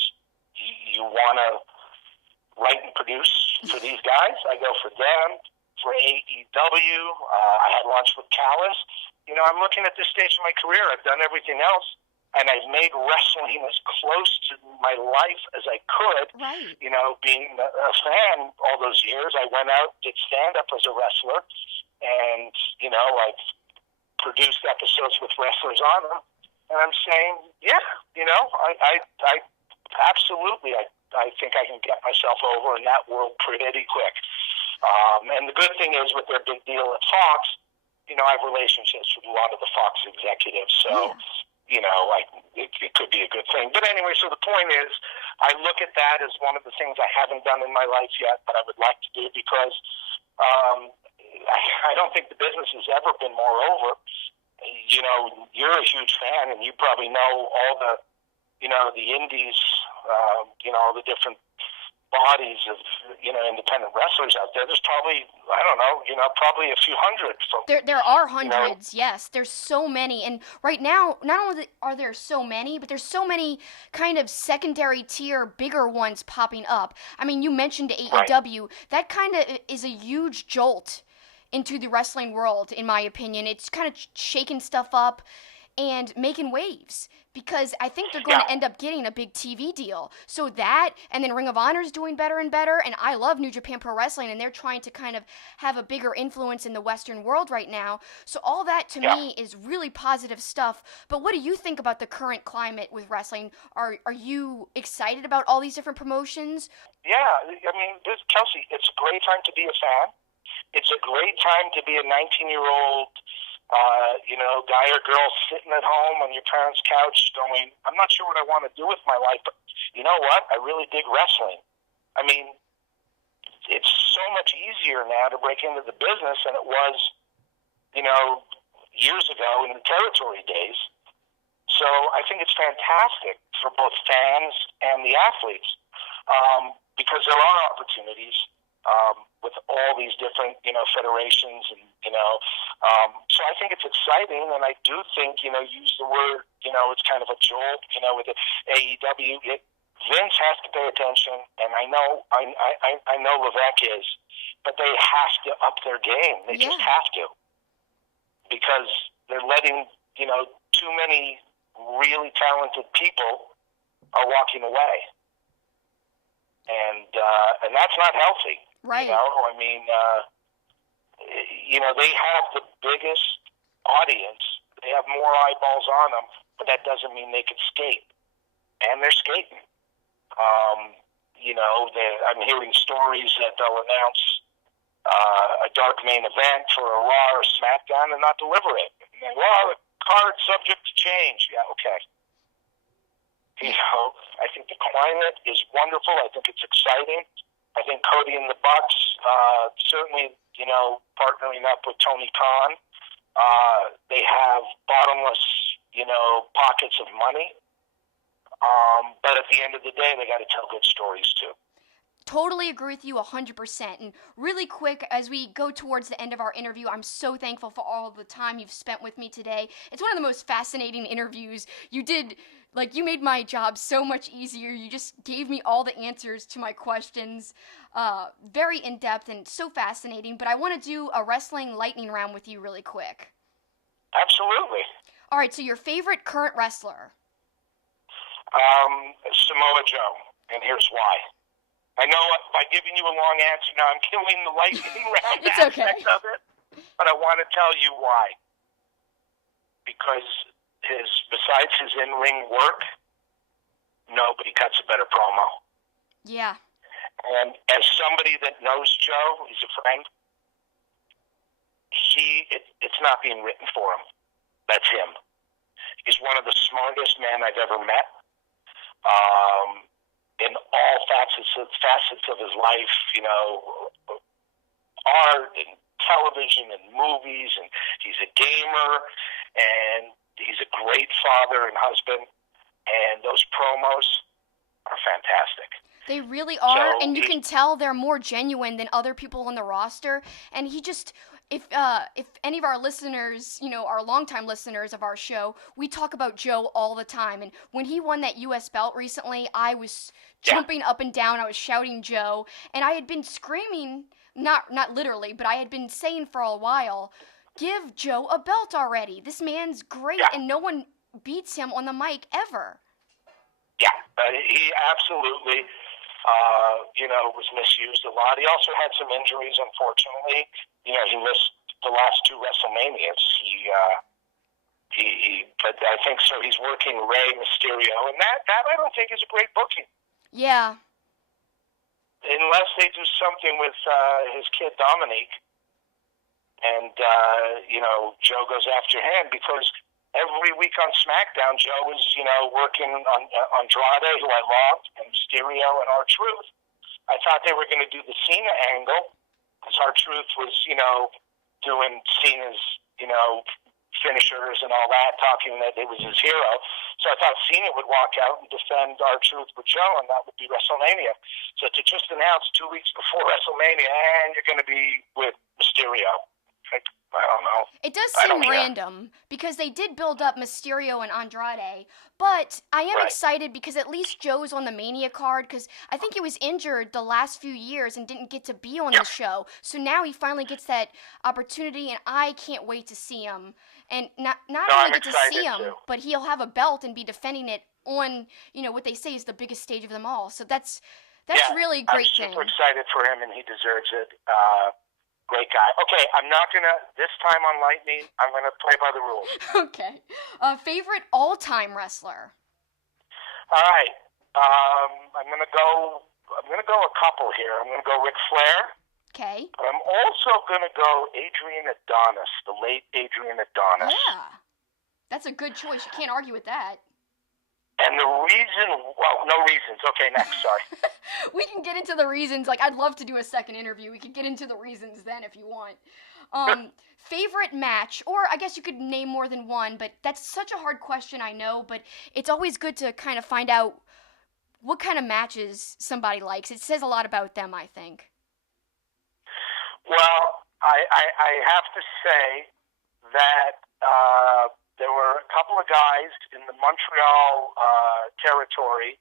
you want to write and produce for these guys. I go for them, for AEW. I had lunch with Callis. You know, I'm looking at this stage of my career. I've done everything else, and I've made wrestling as close to my life as I could. Right. You know, being a fan all those years, I went out, did stand-up as a wrestler, and, you know, I've produced episodes with wrestlers on them, and I'm saying, yeah, you know, I absolutely, I think I can get myself over in that world pretty quick. And the good thing is, with their big deal at Fox, you know, I have relationships with a lot of the Fox executives, so, you know, it could be a good thing. But anyway, so the point is, I look at that as one of the things I haven't done in my life yet, but I would like to do, because I don't think the business has ever been more over. You know, you're a huge fan, and you probably know all the, you know, the indies, you know, all the different bodies of, you know, independent wrestlers out there. There's probably, I don't know, you know, probably a few hundred. There are hundreds, you know? Yes. There's so many. And right now, not only are there so many, but there's so many kind of secondary tier, bigger ones popping up. I mean, you mentioned AEW. Right. That kind of is a huge jolt into the wrestling world, in my opinion. It's kind of shaking stuff up. and making waves, because I think they're going to end up getting a big TV deal. So that, and then Ring of Honor is doing better and better, and I love New Japan Pro Wrestling, and they're trying to kind of have a bigger influence in the Western world right now. So all that to me is really positive stuff. But what do you think about the current climate with wrestling? Are you excited about all these different promotions? Yeah, I mean, Kelsi, it's a great time to be a fan. It's a great time to be a 19-year-old guy or girl sitting at home on your parents' couch going, I'm not sure what I want to do with my life, but you know what? I really dig wrestling. I mean, it's so much easier now to break into the business than it was, years ago in the territory days. So I think it's fantastic for both fans and the athletes because there are opportunities with all these different, federations and, so I think it's exciting, and I do think, use the word, it's kind of a jolt, with the AEW. Vince has to pay attention, and I know Levesque is, but they have to up their game. They just have to, because they're letting, too many really talented people are walking away, and that's not healthy. Right. I mean, they have the biggest audience. They have more eyeballs on them, but that doesn't mean they can skate. And they're skating. I'm hearing stories that they'll announce a dark main event for a Raw or SmackDown and not deliver it. And the card's subject to change. Yeah, okay. I think the climate is wonderful. I think it's exciting. I think Cody and the Bucks, certainly, partnering up with Tony Khan, they have bottomless, pockets of money. But at the end of the day, they got to tell good stories too. Totally agree with you 100%. And really quick, as we go towards the end of our interview, I'm so thankful for all the time you've spent with me today. It's one of the most fascinating interviews you did. Like, you made my job so much easier. You just gave me all the answers to my questions. Very in-depth and so fascinating. But I want to do a wrestling lightning round with you really quick. Absolutely. All right, so your favorite current wrestler? Samoa Joe. And here's why. I know by giving you a long answer now, I'm killing the lightning round It's aspect okay. of it. But I want to tell you why. Because besides his in-ring work, nobody cuts a better promo. Yeah. And as somebody that knows Joe, he's a friend, it's not being written for him. That's him. He's one of the smartest men I've ever met. In all facets of his life, art and television and movies, and he's a gamer, and he's a great father and husband, and those promos are fantastic. They really are, So and you can tell they're more genuine than other people on the roster. And he just, if any of our listeners, our longtime listeners of our show, we talk about Joe all the time. And when he won that U.S. belt recently, I was jumping up and down. I was shouting Joe, and I had been screaming, not literally, but I had been saying for a while, give Joe a belt already. This man's great, and no one beats him on the mic ever. Yeah, he absolutely, was misused a lot. He also had some injuries, unfortunately. He missed the last two WrestleManias. But I think so. He's working Rey Mysterio, and that I don't think is a great booking. Yeah. Unless they do something with his kid Dominique, and Joe goes after him, because every week on SmackDown, Joe is, working on Andrade, who I loved, and Mysterio and R-Truth. I thought they were going to do the Cena angle, because R-Truth was, doing Cena's, finishers and all that, talking that it was his hero. So I thought Cena would walk out and defend R-Truth with Joe, and that would be WrestleMania. So to just announce 2 weeks before WrestleMania, and you're going to be with Mysterio. Like, I don't know. It does I seem don't care. random because they did build up Mysterio and Andrade, but I am Right. excited because at least Joe's on the Mania card because I think he was injured the last few years and didn't get to be on the show. So now he finally gets that opportunity, and I can't wait to see him. And not No, only I'm get to see excited him, too. but he'll have a belt and be defending it on, what they say is the biggest stage of them all. So that's really a great I'm thing. super excited for him, and he deserves it. Great guy. Okay, I'm not going to, this time on Lightning, I'm going to play by the rules. Okay. Favorite all-time wrestler? All right. I'm going to go a couple here. I'm going to go Ric Flair. Okay. But I'm also going to go Adrian Adonis, the late Adrian Adonis. Yeah. That's a good choice. You can't argue with that. And the reason, well, no reasons. Okay, next, sorry. We can get into the reasons. Like, I'd love to do a second interview. We could get into the reasons then if you want. Favorite match, or I guess you could name more than one, but that's such a hard question, I know, but it's always good to kind of find out what kind of matches somebody likes. It says a lot about them, I think. Well, I have to say that there were a couple of guys in the Montreal territory.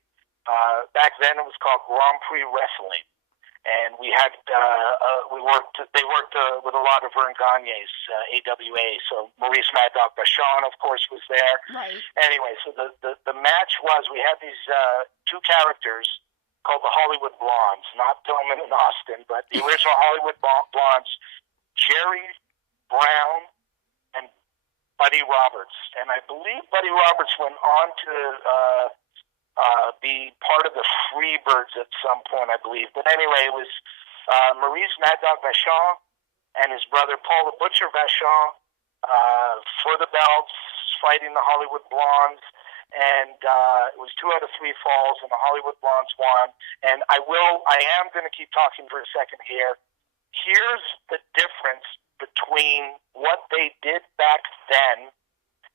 Back then, it was called Grand Prix Wrestling, and we had they worked with a lot of Vern Gagne's AWA. So Maurice Mad Dog Vachon, of course, was there. Right. Anyway, so the match was we had these two characters called the Hollywood Blondes, not Pillman and Austin, but the original Hollywood Blondes, Jerry Brown and Buddy Roberts. And I believe Buddy Roberts went on to be part of the Freebirds at some point, I believe. But anyway, it was Maurice Mad Dog Vachon and his brother Paul the Butcher Vachon for the belts, fighting the Hollywood Blondes. And it was 2 out of 3 falls, and the Hollywood Blondes won. And I am going to keep talking for a second here. Here's the difference between what they did back then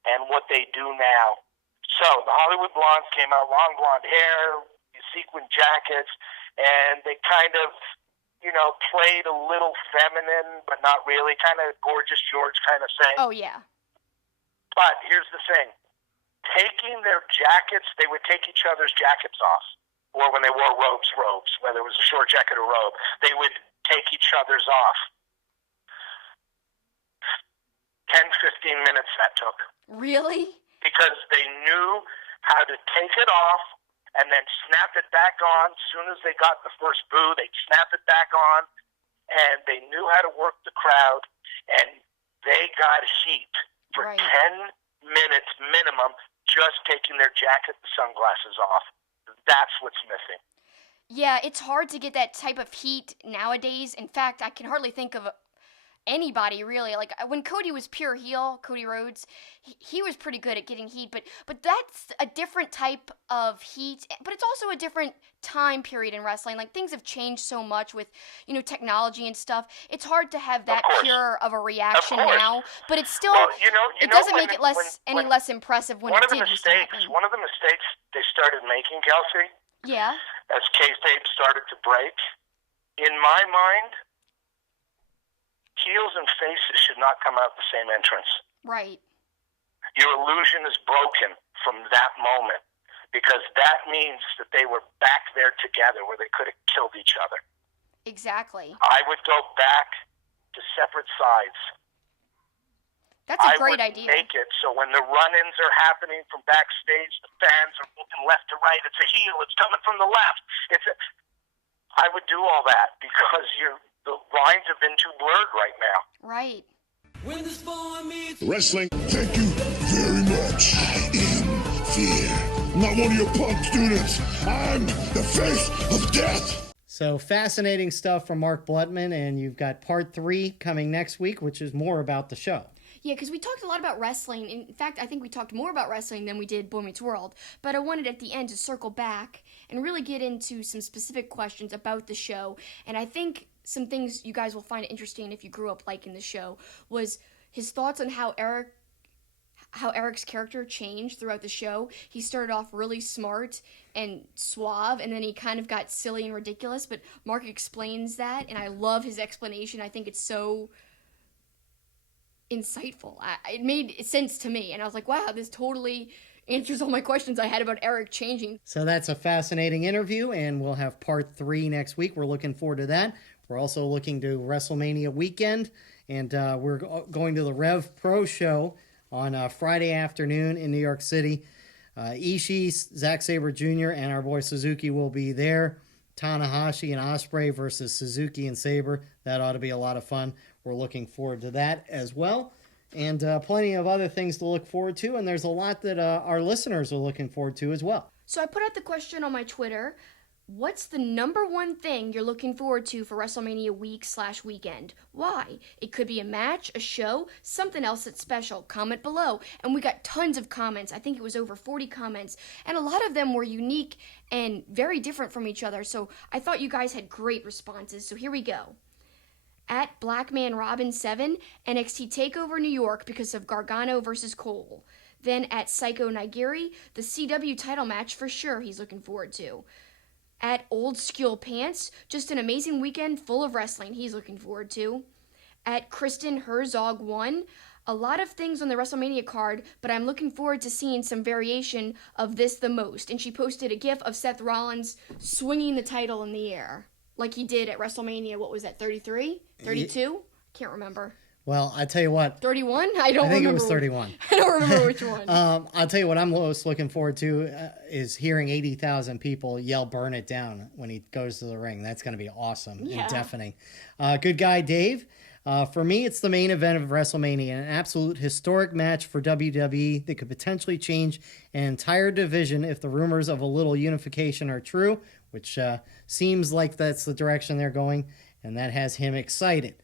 and what they do now. So the Hollywood Blondes came out, long blonde hair, sequin jackets, and they kind of, played a little feminine, but not really, kind of Gorgeous George kind of thing. Oh, yeah. But here's the thing. Taking their jackets, they would take each other's jackets off. Or when they wore robes, whether it was a short jacket or robe, they would take each other's off. 10, 15 minutes that took. Really? Because they knew how to take it off and then snap it back on. As soon as they got the first boo, they'd snap it back on. And they knew how to work the crowd. And they got heat for Right. 10 minutes minimum just taking their jacket and sunglasses off. That's what's missing. Yeah, it's hard to get that type of heat nowadays. In fact, I can hardly think of anybody really. Like when Cody was pure heel, Cody Rhodes, he was pretty good at getting heat, but that's a different type of heat, but it's also a different time period in wrestling. Like things have changed so much with, technology and stuff. It's hard to have that pure of a reaction now, but it's still, it doesn't make it any less impressive when one it of the did mistakes they started making, Kelsey, Yeah. as kayfabe started to break, in my mind, heels and faces should not come out the same entrance. Right. Your illusion is broken from that moment because that means that they were back there together where they could have killed each other. Exactly. I would go back to separate sides. That's a great I would idea. make it so when the run-ins are happening from backstage, the fans are looking left to right. It's a heel. It's coming from the left. I would do all that because the lines have been too blurred right now. Right. When the spawn meets Wrestling, thank you very much. I am fear. I'm not one of your punk students. I'm the face of death. So fascinating stuff from Mark Blutman, and you've got part 3 coming next week, which is more about the show. Yeah, because we talked a lot about wrestling. In fact, I think we talked more about wrestling than we did Boy Meets World. But I wanted at the end to circle back and really get into some specific questions about the show. And I think some things you guys will find interesting if you grew up liking the show was his thoughts on how Eric's character changed throughout the show. He started off really smart and suave, and then he kind of got silly and ridiculous. But Mark explains that, and I love his explanation. I think it's so insightful. It made sense to me, and I was like, wow, this totally answers all my questions I had about Eric changing. So that's a fascinating interview, and we'll have part 3 next week. We're looking forward to that. We're also looking to WrestleMania weekend, and we're going to the Rev Pro show on Friday afternoon in New York City. Ishii, Zack Sabre Jr., and our boy Suzuki will be there. Tanahashi and Ospreay versus Suzuki and Sabre. That ought to be a lot of fun. We're looking forward to that as well. And plenty of other things to look forward to. And there's a lot that our listeners are looking forward to as well. So I put out the question on my Twitter. What's the number one thing you're looking forward to for WrestleMania week/weekend? Why? It could be a match, a show, something else that's special. Comment below. And we got tons of comments. I think it was over 40 comments. And a lot of them were unique and very different from each other. So I thought you guys had great responses. So here we go. At BlackmanRobin7, NXT TakeOver New York because of Gargano versus Cole. Then at Psycho Nigiri, the CW title match for sure he's looking forward to. At Old School Pants, just an amazing weekend full of wrestling he's looking forward to. At Kristen Herzog 1, a lot of things on the WrestleMania card, but I'm looking forward to seeing some variation of this the most. And she posted a gif of Seth Rollins swinging the title in the air, like he did at WrestleMania, what was that, 33? 32? Can't remember. Well, I tell you what. 31? I think remember. It was 31. I don't remember which one. I'll tell you what I'm most looking forward to is hearing 80,000 people yell "burn it down" when he goes to the ring. That's going to be awesome and deafening. Good guy, Dave. For me, it's the main event of WrestleMania, an absolute historic match for WWE that could potentially change an entire division if the rumors of a little unification are true, which seems like that's the direction they're going, and that has him excited.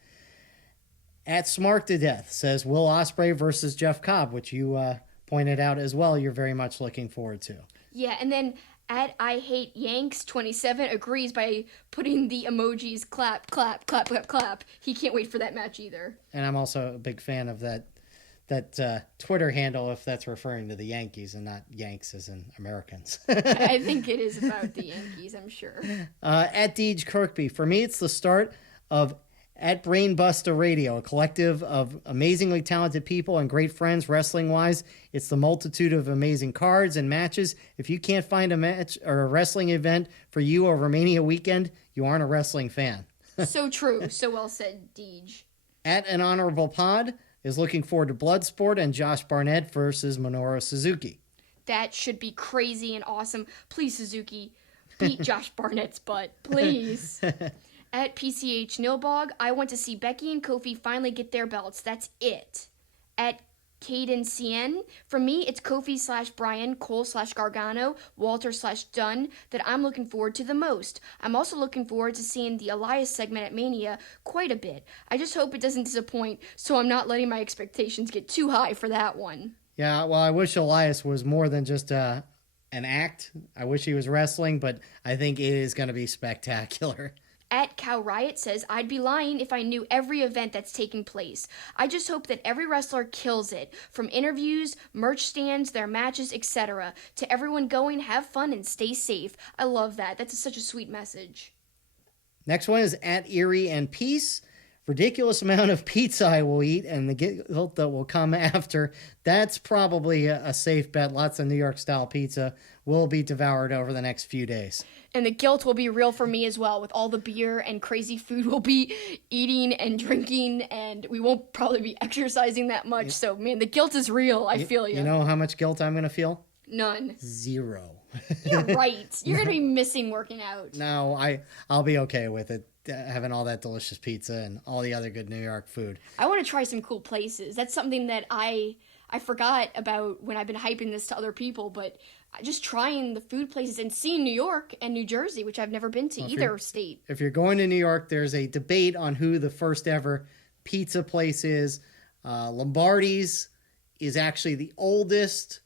At Smart to Death says Will Ospreay versus Jeff Cobb, which you pointed out as well you're very much looking forward to. Yeah, and then at I Hate Yanks 27 agrees by putting the emojis clap, clap, clap, clap, clap. He can't wait for that match either. And I'm also a big fan of that Twitter handle, if that's referring to the Yankees and not Yanks as in Americans. I think it is about the Yankees, I'm sure. At Deej Kirkby, for me, it's the start of At Brainbuster Radio, a collective of amazingly talented people and great friends wrestling-wise. It's the multitude of amazing cards and matches. If you can't find a match or a wrestling event for you over Mania weekend, you aren't a wrestling fan. So true. So well said, Deej. At An Honorable Pod is looking forward to Bloodsport and Josh Barnett versus Minoru Suzuki. That should be crazy and awesome. Please, Suzuki, beat Josh Barnett's butt. Please. At PCH Nilbog, I want to see Becky and Kofi finally get their belts. That's it. At Caden CN, for me, it's Kofi/Bryan, Cole/Gargano, Walter/Dunn that I'm looking forward to the most. I'm also looking forward to seeing the Elias segment at Mania quite a bit. I just hope it doesn't disappoint, so I'm not letting my expectations get too high for that one. Yeah, well, I wish Elias was more than just an act. I wish he was wrestling, but I think it is going to be spectacular. At Cow Riot says, I'd be lying if I knew every event that's taking place. I just hope that every wrestler kills it, from interviews, merch stands, their matches, etc. To everyone going, have fun and stay safe. I love that. That's such a sweet message. Next one is at Erie and Peace. Ridiculous amount of pizza I will eat and the guilt that will come after. That's probably a safe bet. Lots of New York style pizza will be devoured over the next few days. And the guilt will be real for me as well, with all the beer and crazy food we'll be eating and drinking, and we won't probably be exercising that much. So, man, the guilt is real. I feel you. You know how much guilt I'm going to feel? None. 0. You're right. You're going to be missing working out. No, I'll be okay with it, having all that delicious pizza and all the other good New York food. I want to try some cool places. That's something that I forgot about when I've been hyping this to other people, but just trying the food places and seeing New York and New Jersey, which I've never been to either state. If you're going to New York, there's a debate on who the first ever pizza place is. Lombardi's is actually the oldest,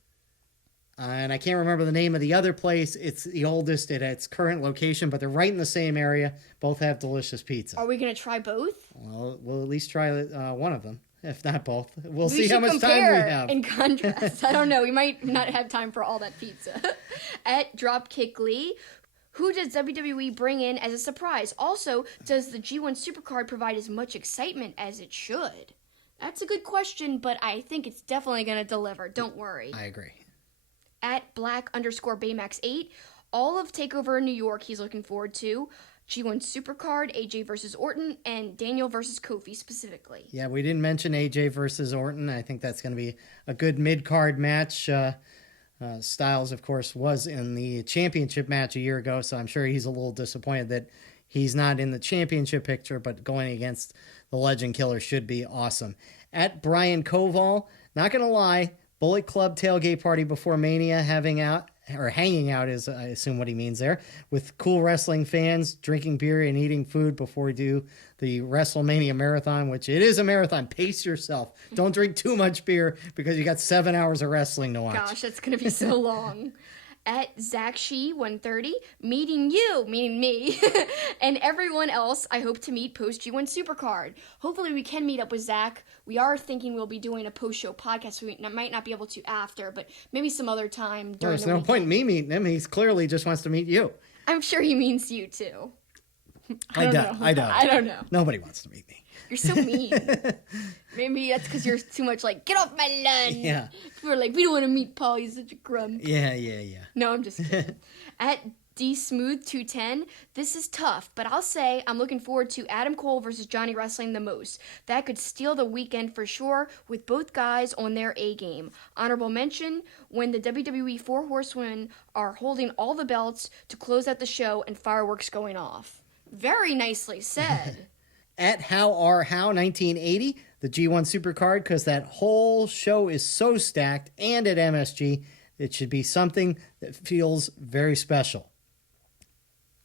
and I can't remember the name of the other place. It's the oldest at its current location, but they're right in the same area. Both have delicious pizza. Are we going to try both? Well, we'll at least try one of them, if not both. We'll We see how much time we have. And contrast. I don't know. We might not have time for all that pizza. At Dropkick Lee, who does WWE bring in as a surprise? Also, does the G1 Supercard provide as much excitement as it should? That's a good question, but I think it's definitely going to deliver. Don't worry. I agree. At Black_Baymax8, all of TakeOver in New York he's looking forward to. G1 Supercard, AJ versus Orton, and Daniel versus Kofi specifically. Yeah, we didn't mention AJ versus Orton. I think that's going to be a good mid-card match. Styles, of course, was in the championship match a year ago, so I'm sure he's a little disappointed that he's not in the championship picture, but going against the Legend Killer should be awesome. At Brian Koval, not going to lie, Bullet Club tailgate party before Mania, hanging out is, I assume, what he means there, with cool wrestling fans, drinking beer and eating food before we do the WrestleMania marathon, which it is a marathon. Pace yourself. Don't drink too much beer because you got 7 hours of wrestling to watch. Gosh, that's going to be so long. At ZachShe130, meeting you, meaning me, and everyone else I hope to meet post G1 Supercard. Hopefully we can meet up with Zach. We are thinking we'll be doing a post-show podcast, so we might not be able to after, but maybe some other time during There's no point in me meeting him. He clearly just wants to meet you. I'm sure he means you, too. I doubt. I don't know. Nobody wants to meet me. You're so mean. Maybe that's because you're too much like, get off my lawn. Yeah. We're like, we don't want to meet Paul. He's such a grump. Yeah. No, I'm just kidding. At DSmooth210, this is tough, but I'll say I'm looking forward to Adam Cole versus Johnny Wrestling the most. That could steal the weekend for sure, with both guys on their A-game. Honorable mention, when the WWE Four Horsemen are holding all the belts to close out the show and fireworks going off. Very nicely said. At HowAreHow1980, the G1 Supercard, because that whole show is so stacked, and at MSG, it should be something that feels very special.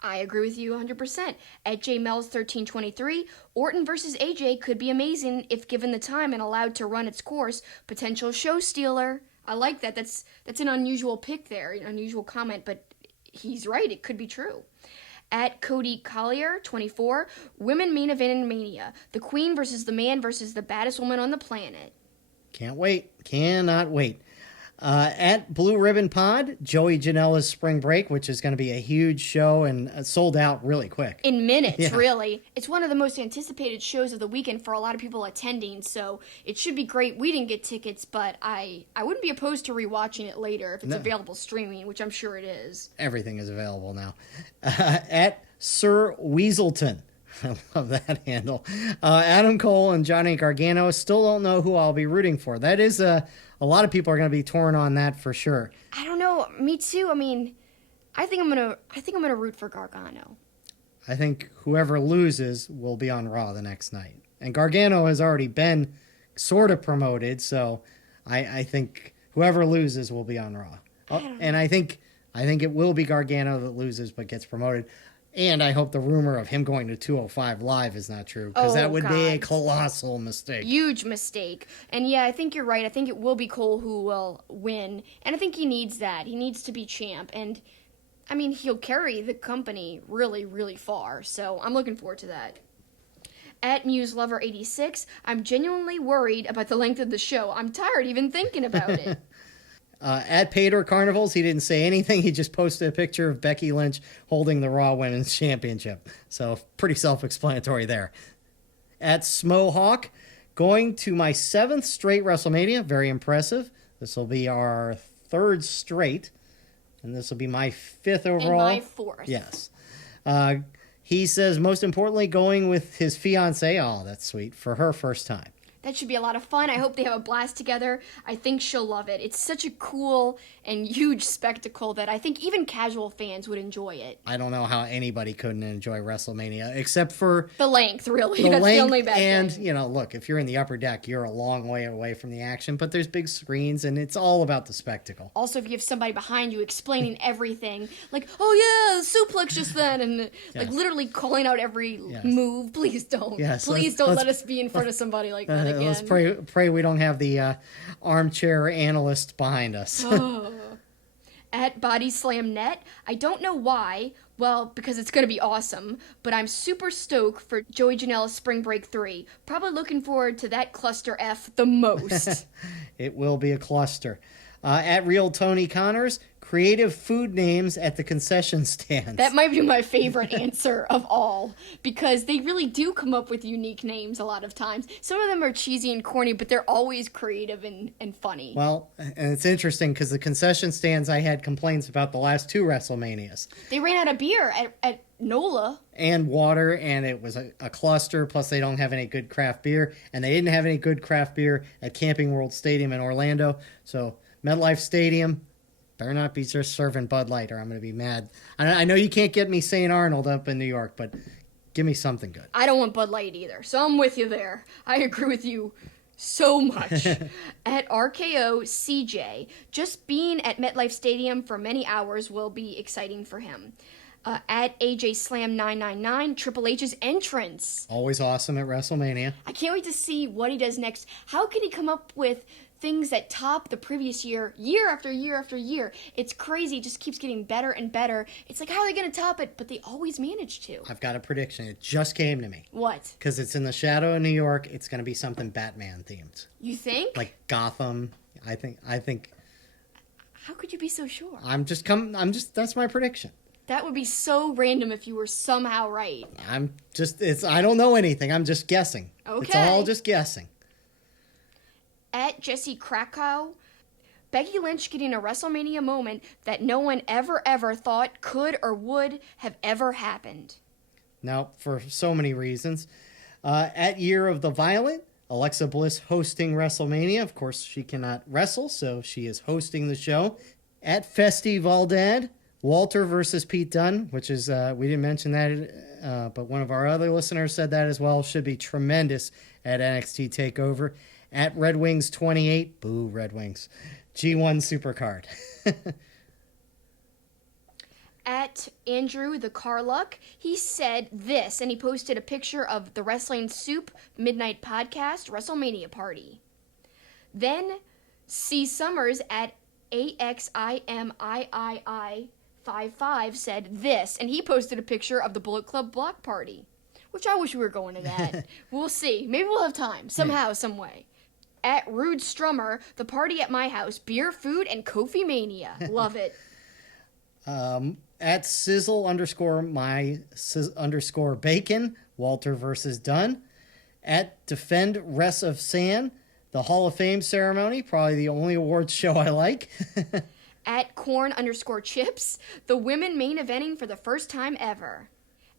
I agree with you 100%. At JMells1323, Orton versus AJ could be amazing if given the time and allowed to run its course. Potential show stealer. I like that. That's an unusual pick there, an unusual comment, but he's right. It could be true. At Cody Collier, 24, women main event in Mania. The Queen versus the Man versus the baddest woman on the planet. Can't wait. Cannot wait. At Blue Ribbon Pod, Joey Janela's Spring Break, which is going to be a huge show and sold out really quick. In minutes, really. It's one of the most anticipated shows of the weekend for a lot of people attending, so it should be great. We didn't get tickets, but I wouldn't be opposed to rewatching it later if it's available streaming, which I'm sure it is. Everything is available now. At Sir Weaselton. I love that handle. Adam Cole and Johnny Gargano. Still don't know who I'll be rooting for. That is a lot of people are going to be torn on that for sure. I don't know. Me too. I mean, I think I'm gonna root for Gargano. I think whoever loses will be on Raw the next night. And Gargano has already been sort of promoted, so I think whoever loses will be on Raw. And I think it will be Gargano that loses but gets promoted. And I hope the rumor of him going to 205 Live is not true, because that would be a colossal mistake. Huge mistake. And yeah, I think you're right. I think it will be Cole who will win. And I think he needs that. He needs to be champ. And, I mean, he'll carry the company really, really far. So I'm looking forward to that. At MuseLover86, I'm genuinely worried about the length of the show. I'm tired even thinking about it. At Pater Carnivals, he didn't say anything. He just posted a picture of Becky Lynch holding the Raw Women's Championship. So pretty self-explanatory there. At Smohawk, going to my 7th straight WrestleMania. Very impressive. This will be our 3rd straight. And this will be my 5th overall. And my 4th. Yes. He says, most importantly, going with his fiancée. Oh, that's sweet. For her first time. That should be a lot of fun. I hope they have a blast together. I think she'll love it. It's such a cool and huge spectacle that I think even casual fans would enjoy it. I don't know how anybody couldn't enjoy WrestleMania, except for the length, really. That's the only bad and, thing. you know, look, if you're in the upper deck, you're a long way away from the action, but there's big screens, and it's all about the spectacle. Also, if you have somebody behind you explaining everything, like, oh yeah, suplex just then, and like literally calling out every move, please don't. Yes, please don't let us be in front of somebody like that again. Let's pray we don't have the armchair analyst behind us. At Body Slam Net, I don't know why, well, because it's going to be awesome, but I'm super stoked for Joey Janela's Spring Break 3. Probably looking forward to that cluster F the most. It will be a cluster. At Real Tony Connors, creative food names at the concession stands. That might be my favorite answer of all, because they really do come up with unique names a lot of times. Some of them are cheesy and corny, but they're always creative and funny. Well, and it's interesting because the concession stands, I had complaints about the last 2 WrestleManias. They ran out of beer at NOLA. And water, and it was a cluster, plus they don't have any good craft beer, and they didn't have any good craft beer at Camping World Stadium in Orlando, so MetLife Stadium, better not be just serving Bud Light or I'm going to be mad. I know you can't get me St. Arnold up in New York, but give me something good. I don't want Bud Light either, so I'm with you there. I agree with you so much. At RKO CJ, just being at MetLife Stadium for many hours will be exciting for him. At AJ Slam 999, Triple H's entrance. Always awesome at WrestleMania. I can't wait to see what he does next. How can he come up with things that top the previous year after year after year? It's crazy. It just keeps getting better and better. It's like, how are they going to top it? But they always manage to. I've got a prediction. It just came to me. What? Because it's in the shadow of New York. It's going to be something Batman themed. You think? Like Gotham. I think. How could you be so sure? That's my prediction. That would be so random if you were somehow right. I don't know anything. I'm just guessing. Okay. It's all just guessing. At Jesse Krakow, Becky Lynch getting a WrestleMania moment that no one ever thought could or would have ever happened. Now, for so many reasons. At Year of the Violet, Alexa Bliss hosting WrestleMania. Of course, she cannot wrestle, so she is hosting the show. At Festivaldad, Walter versus Pete Dunne, which is, we didn't mention that, but one of our other listeners said that as well. Should be tremendous at NXT TakeOver. At Red Wings 28, boo Red Wings, G1 Supercard. At Andrew the Carluck, he said this, and he posted a picture of the Wrestling Soup Midnight Podcast WrestleMania Party. Then C. Summers at AXIMIII55 said this, and he posted a picture of the Bullet Club block party, which I wish we were going to that. We'll see. Maybe we'll have time, somehow, some way. At Rude Strummer, the party at my house, beer, food, and Kofi Mania. Love it. At Sizzle _ Bacon, Walter versus Dunn. At Defend Rest of San, the Hall of Fame ceremony, probably the only awards show I like. At Corn _ Chips, the women main eventing for the first time ever.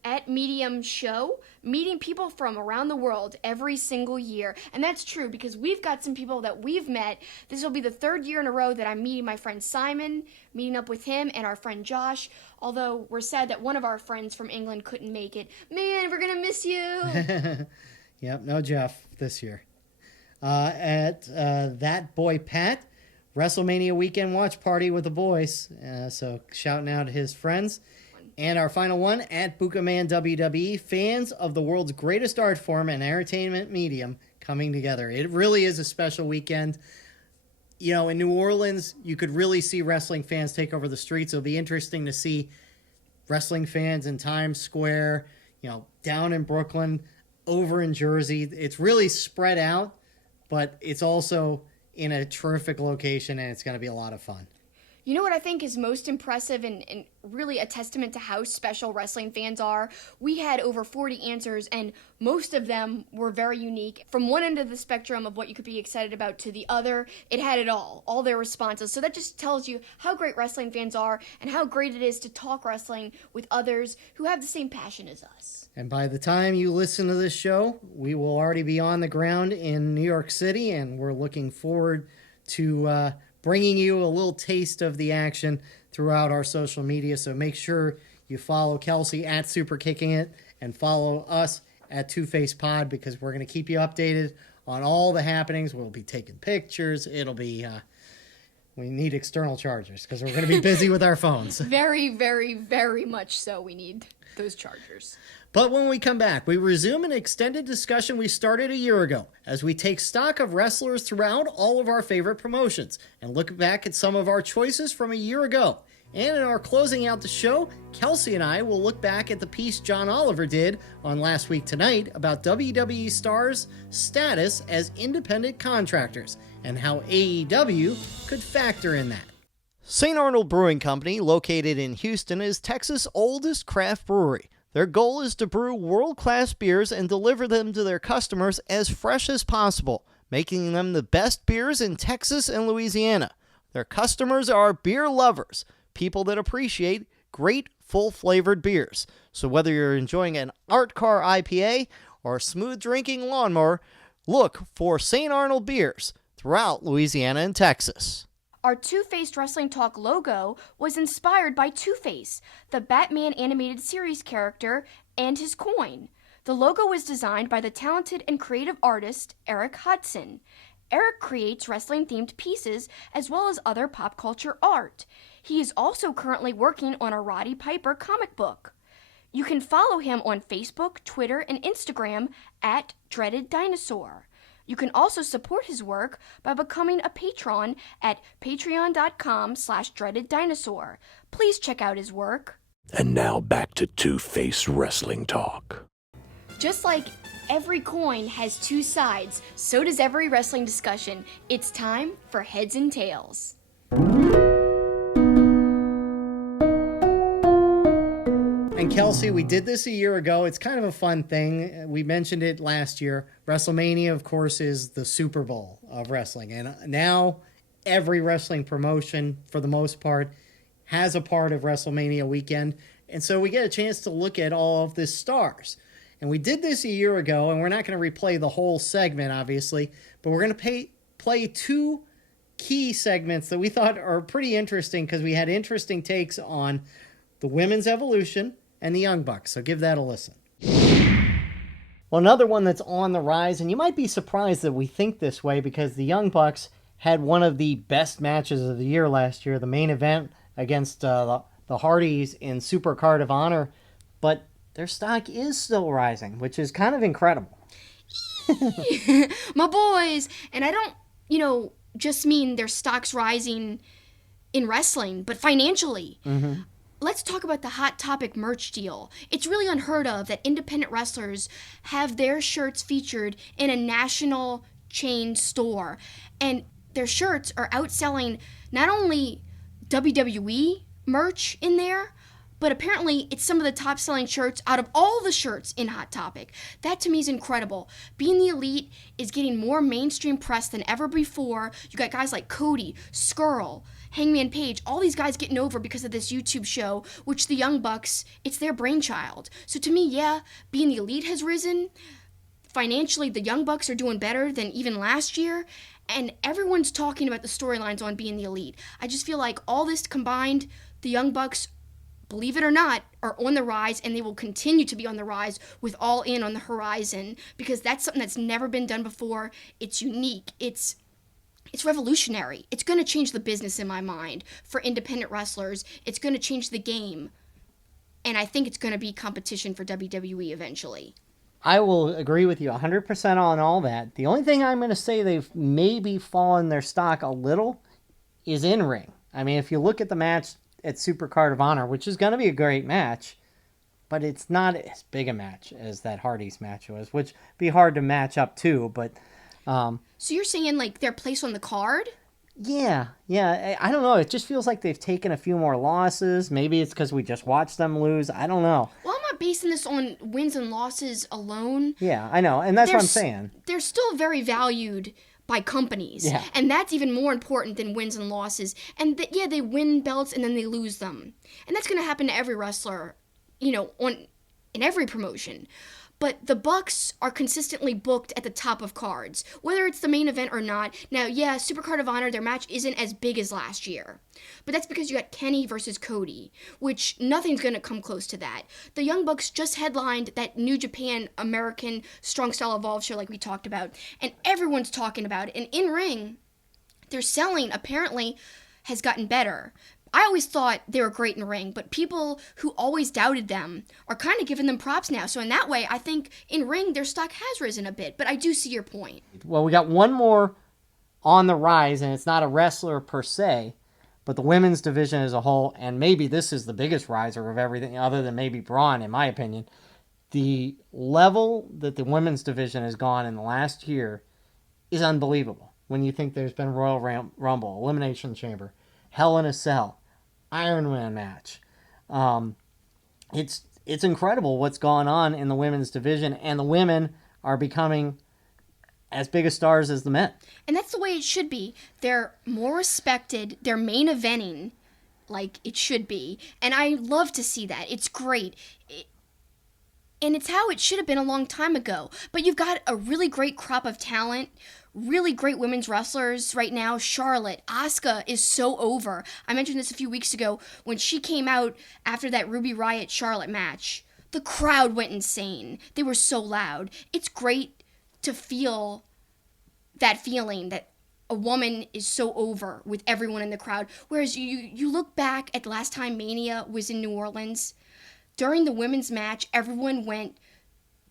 At Medium Show, meeting people from around the world every single year. And that's true because we've got some people that we've met. This will be the 3rd year in a row that I'm meeting my friend Simon, meeting up with him, and our friend Josh. Although we're sad that one of our friends from England couldn't make it. Man, we're going to miss you. Yep, no Jeff this year. At That Boy Pat, WrestleMania weekend watch party with the boys. So shouting out to his friends. And our final one, at Bukaman WWE, fans of the world's greatest art form and entertainment medium coming together. It really is a special weekend. You know, in New Orleans, you could really see wrestling fans take over the streets. It'll be interesting to see wrestling fans in Times Square, you know, down in Brooklyn, over in Jersey. It's really spread out, but it's also in a terrific location, and it's going to be a lot of fun. You know what I think is most impressive and really a testament to how special wrestling fans are? We had over 40 answers, and most of them were very unique. From one end of the spectrum of what you could be excited about to the other, it had it all their responses. So that just tells you how great wrestling fans are and how great it is to talk wrestling with others who have the same passion as us. And by the time you listen to this show, we will already be on the ground in New York City, and we're looking forward to bringing you a little taste of the action throughout our social media. So make sure you follow Kelsi at Super Kicking It and follow us at Two Face Pod, because we're going to keep you updated on all the happenings. We'll be taking pictures. It'll be, we need external chargers because we're going to be busy with our phones. Very, very, very much so. We need those chargers. But when we come back, we resume an extended discussion we started a year ago as we take stock of wrestlers throughout all of our favorite promotions and look back at some of our choices from a year ago. And in our closing out the show, Kelsi and I will look back at the piece John Oliver did on Last Week Tonight about WWE stars' status as independent contractors and how AEW could factor in that. St. Arnold Brewing Company, located in Houston, is Texas' oldest craft brewery. Their goal is to brew world-class beers and deliver them to their customers as fresh as possible, making them the best beers in Texas and Louisiana. Their customers are beer lovers, people that appreciate great, full-flavored beers. So whether you're enjoying an Art Car IPA or a smooth-drinking lawnmower, look for St. Arnold beers throughout Louisiana and Texas. Our Two-Faced Wrestling Talk logo was inspired by Two-Face, the Batman animated series character, and his coin. The logo was designed by the talented and creative artist Eric Hudson. Eric creates wrestling-themed pieces as well as other pop culture art. He is also currently working on a Roddy Piper comic book. You can follow him on Facebook, Twitter, and Instagram at Dreaded Dinosaur. You can also support his work by becoming a patron at patreon.com/dreadeddinosaur. Please check out his work. And now back to Two-Face Wrestling Talk. Just like every coin has two sides, so does every wrestling discussion. It's time for Heads and Tails. And Kelsi, we did this a year ago. It's kind of a fun thing. We mentioned it last year. WrestleMania, of course, is the Super Bowl of wrestling. And now every wrestling promotion, for the most part, has a part of WrestleMania weekend. And so we get a chance to look at all of the stars. And we did this a year ago, and we're not going to replay the whole segment, obviously, but we're going to play two key segments that we thought are pretty interesting because we had interesting takes on the women's evolution and the Young Bucks. So give that a listen. Well, another one that's on the rise, and you might be surprised that we think this way because the Young Bucks had one of the best matches of the year last year, the main event against the Hardys in Supercard of Honor, but their stock is still rising, which is kind of incredible. My boys! And I don't, just mean their stock's rising in wrestling, but financially. Mm-hmm. Let's talk about the Hot Topic merch deal. It's really unheard of that independent wrestlers have their shirts featured in a national chain store. And their shirts are outselling not only WWE merch in there, but apparently it's some of the top-selling shirts out of all the shirts in Hot Topic. That to me is incredible. Being the Elite is getting more mainstream press than ever before. You got guys like Cody, Skrull, Hangman Page, all these guys getting over because of this YouTube show, which the Young Bucks, it's their brainchild. So to me, yeah, Being the Elite has risen. Financially, the Young Bucks are doing better than even last year. And everyone's talking about the storylines on Being the Elite. I just feel like all this combined, the Young Bucks, believe it or not, are on the rise, and they will continue to be on the rise with All In on the horizon, because that's something that's never been done before. It's unique. It's revolutionary. It's going to change the business in my mind for independent wrestlers. It's going to change the game. And I think it's going to be competition for WWE eventually. I will agree with you 100% on all that. The only thing I'm going to say they've maybe fallen their stock a little is in-ring. I mean, if you look at the match at Supercard of Honor, which is going to be a great match, but it's not as big a match as that Hardy's match was, which would be hard to match up to, but... So you're saying, like, their place on the card? Yeah. I don't know. It just feels like they've taken a few more losses. Maybe it's because we just watched them lose. I don't know. Well, I'm not basing this on wins and losses alone. Yeah, I know. And that's what I'm saying. They're still very valued by companies. Yeah. And that's even more important than wins and losses. And they win belts and then they lose them. And that's going to happen to every wrestler, in every promotion. But the Bucks are consistently booked at the top of cards, whether it's the main event or not. Now, yeah, Supercard of Honor, their match isn't as big as last year. But that's because you got Kenny versus Cody, which nothing's going to come close to that. The Young Bucks just headlined that New Japan American Strong Style Evolved show like we talked about, and everyone's talking about it. And in ring, their selling apparently has gotten better. I always thought they were great in the ring, but people who always doubted them are kind of giving them props now. So in that way, I think in ring, their stock has risen a bit, but I do see your point. Well, we got one more on the rise, and it's not a wrestler per se, But the women's division as a whole, and maybe this is the biggest riser of everything other than maybe Braun, in my opinion, the level that the women's division has gone in the last year is unbelievable. When you think there's been Royal Rumble, Elimination Chamber, Hell in a Cell, Iron Man match. It's incredible what's gone on in the women's division, and the women are becoming as big a stars as the men. And that's the way it should be. They're more respected. They're main eventing like it should be. And I love to see that. It's great. And it's how it should have been a long time ago. But you've got a really great crop of talent, really great women's wrestlers right now. Charlotte, Asuka is so over. I mentioned this a few weeks ago when she came out after that Ruby Riott Charlotte match. The crowd went insane. They were so loud. It's great to feel that feeling that a woman is so over with everyone in the crowd. Whereas you look back at the last time Mania was in New Orleans, during the women's match, everyone went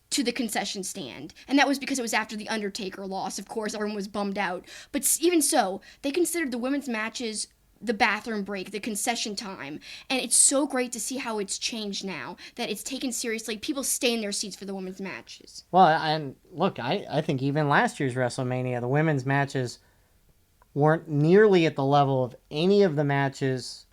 to the concession stand. And that was because it was after the Undertaker loss. Of course, everyone was bummed out. But even so, they considered the women's matches the bathroom break, the concession time. And it's so great to see how it's changed now, that it's taken seriously. People stay in their seats for the women's matches. Well, and look, I think even last year's WrestleMania, the women's matches weren't nearly at the level of any of the matches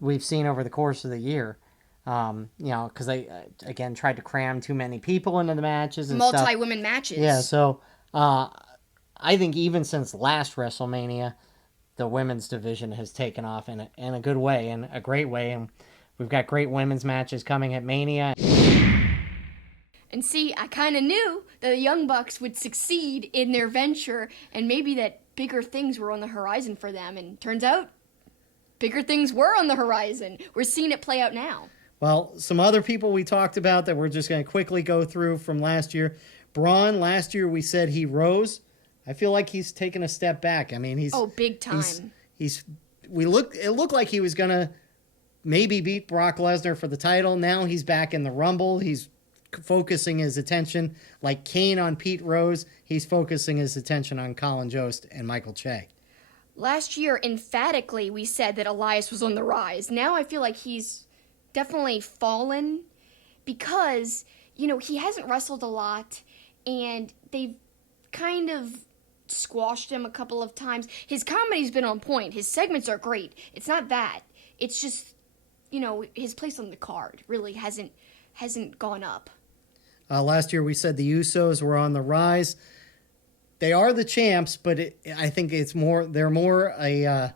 we've seen over the course of the year. Because they, again, tried to cram too many people into the matches and multi-women matches. Yeah, so I think even since last WrestleMania, the women's division has taken off in a good way, in a great way, and we've got great women's matches coming at Mania. And see, I kind of knew that the Young Bucks would succeed in their venture, and maybe that bigger things were on the horizon for them, and turns out bigger things were on the horizon. We're seeing it play out now. Well, some other people we talked about that we're just going to quickly go through from last year. Braun, last year we said he rose. I feel like he's taken a step back. I mean, he's big time. It looked like he was going to maybe beat Brock Lesnar for the title. Now he's back in the Rumble. He's focusing his attention, like Kane on Pete Rose, he's focusing his attention on Colin Jost and Michael Che. Last year, emphatically, we said that Elias was on the rise. Now I feel like he's definitely fallen because, he hasn't wrestled a lot, and they've kind of squashed him a couple of times. His comedy's been on point. His segments are great. It's not that. It's just, his place on the card really hasn't gone up. Last year we said the Usos were on the rise. They are the champs, but I think they're more a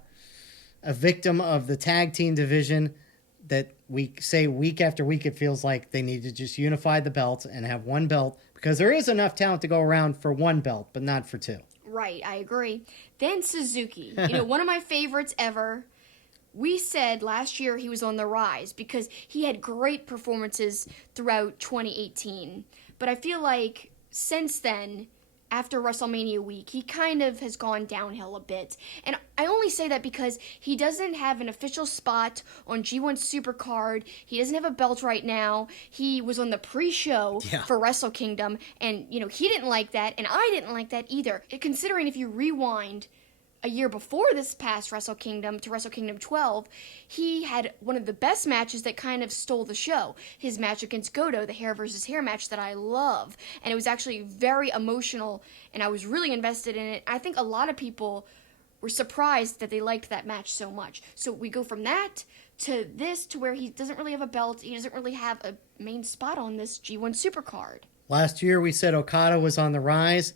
victim of the tag team division that we say week after week. It feels like they need to just unify the belts and have one belt, because there is enough talent to go around for one belt, but not for two. Right, I agree. Then Suzuki, one of my favorites ever. We said last year he was on the rise because he had great performances throughout 2018. But I feel like since then, after WrestleMania week, he kind of has gone downhill a bit. And I only say that because he doesn't have an official spot on G1 Supercard. He doesn't have a belt right now. He was on the pre-show for Wrestle Kingdom, and, he didn't like that, and I didn't like that either. Considering if you rewind a year before this past Wrestle Kingdom to Wrestle Kingdom 12, he had one of the best matches that kind of stole the show. His match against Goto, the hair versus hair match that I love. And it was actually very emotional, and I was really invested in it. I think a lot of people were surprised that they liked that match so much. So we go from that to this, to where he doesn't really have a belt. He doesn't really have a main spot on this G1 Supercard. Last year we said Okada was on the rise.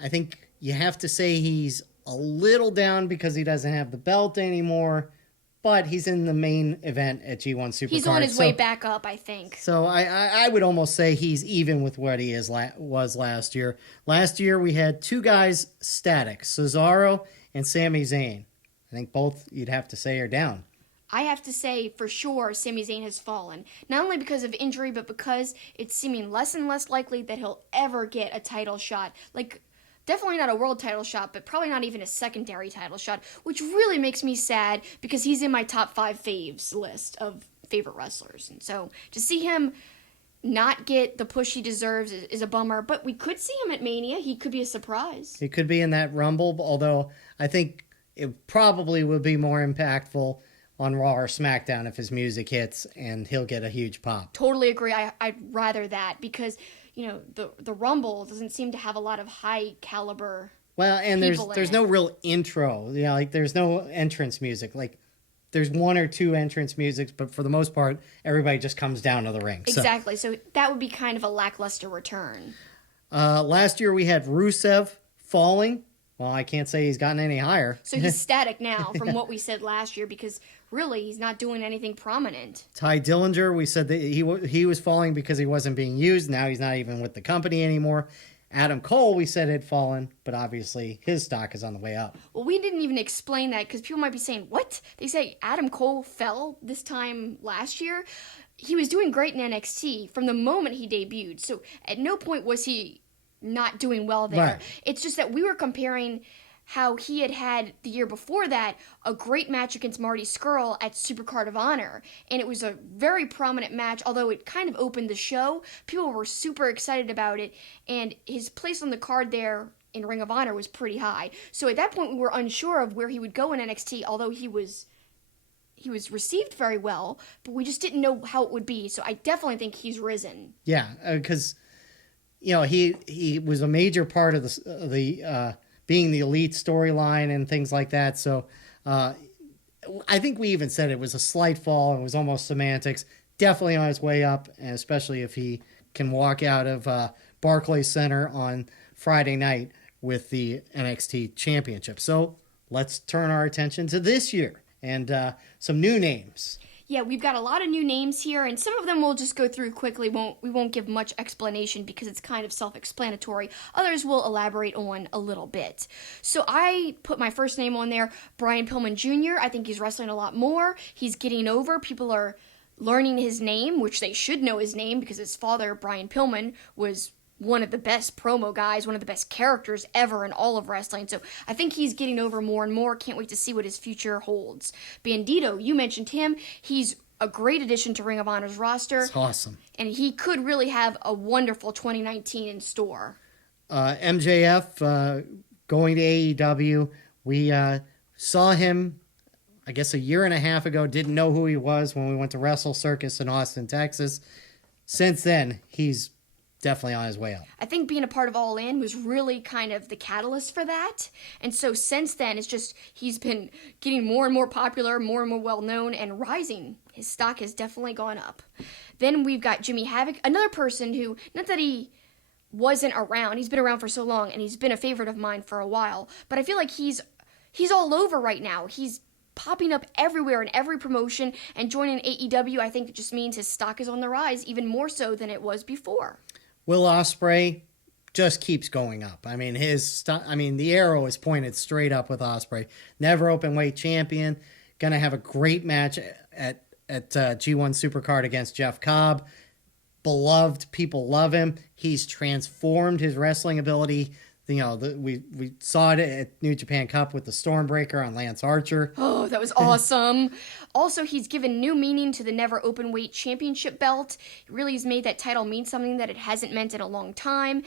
I think you have to say he's a little down because he doesn't have the belt anymore, but he's in the main event at G1 Supercard. He's on his way back up, I think. So I would almost say he's even with what he was last year. Last year we had two guys static, Cesaro and Sami Zayn. I think both you'd have to say are down. I have to say for sure Sami Zayn has fallen. Not only because of injury, but because it's seeming less and less likely that he'll ever get a title shot. Definitely not a world title shot, but probably not even a secondary title shot, which really makes me sad because he's in my top 5 faves list of favorite wrestlers. And so to see him not get the push he deserves is a bummer, but we could see him at Mania. He could be a surprise. He could be in that Rumble, although I think it probably would be more impactful on Raw or SmackDown if his music hits, and he'll get a huge pop. Totally agree. I'd rather that because, the Rumble doesn't seem to have a lot of high caliber. Well, and there's no real intro. There's no entrance music. There's one or two entrance musics, but for the most part, everybody just comes down to the ring. Exactly. So that would be kind of a lackluster return. Last year we had Rusev falling. Well, I can't say he's gotten any higher. So he's static now from what we said last year because really he's not doing anything prominent. Ty Dillinger, we said that he was falling because he wasn't being used. Now he's not even with the company anymore. Adam Cole, we said had fallen, but obviously his stock is on the way up. Well, we didn't even explain that because people might be saying, what? They say Adam Cole fell this time last year? He was doing great in NXT from the moment he debuted, so at no point was he not doing well there. Right. It's just that we were comparing how he had the year before that a great match against Marty Scurll at Supercard of Honor, and it was a very prominent match, although it kind of opened the show. People were super excited about it, and his place on the card there in Ring of Honor was pretty high. So at that point we were unsure of where he would go in NXT, although he was received very well, but we just didn't know how it would be. So I definitely think he's risen. Yeah, because he was a major part of the being the elite storyline and things like that. So I think we even said it was a slight fall. It was almost semantics. Definitely on his way up, and especially if he can walk out of Barclays Center on Friday night with the NXT Championship. So let's turn our attention to this year and some new names. Yeah, we've got a lot of new names here, and some of them we'll just go through quickly. We won't give much explanation because it's kind of self-explanatory. Others we'll elaborate on a little bit. So I put my first name on there, Bryan Pillman Jr. I think he's wrestling a lot more. He's getting over. People are learning his name, which they should know his name because his father, Brian Pillman, was one of the best promo guys, one of the best characters ever in all of wrestling. So I think he's getting over more and more. Can't wait to see what his future holds. Bandito, you mentioned him. He's a great addition to Ring of Honor's roster. It's awesome. And he could really have a wonderful 2019 in store. MJF going to AEW. We saw him, I guess, a year and a half ago. Didn't know who he was when we went to Wrestle Circus in Austin, Texas. Since then, he's definitely on his way up. I think being a part of All In was really kind of the catalyst for that. And so since then, it's just he's been getting more and more popular, more and more well-known, and rising. His stock has definitely gone up. Then we've got Jimmy Havoc, another person who, not that he wasn't around, he's been around for so long, and he's been a favorite of mine for a while, but I feel like he's all over right now. He's popping up everywhere in every promotion, and joining AEW, I think it just means his stock is on the rise, even more so than it was before. Will Ospreay just keeps going up. I mean, the arrow is pointed straight up with Ospreay. Never open weight champion. Going to have a great match at G1 Supercard against Jeff Cobb. Beloved, people love him. He's transformed his wrestling ability. We saw it at New Japan Cup with the Stormbreaker on Lance Archer. Oh, that was awesome. Also, he's given new meaning to the Never Openweight Championship belt. He really has made that title mean something that it hasn't meant in a long time.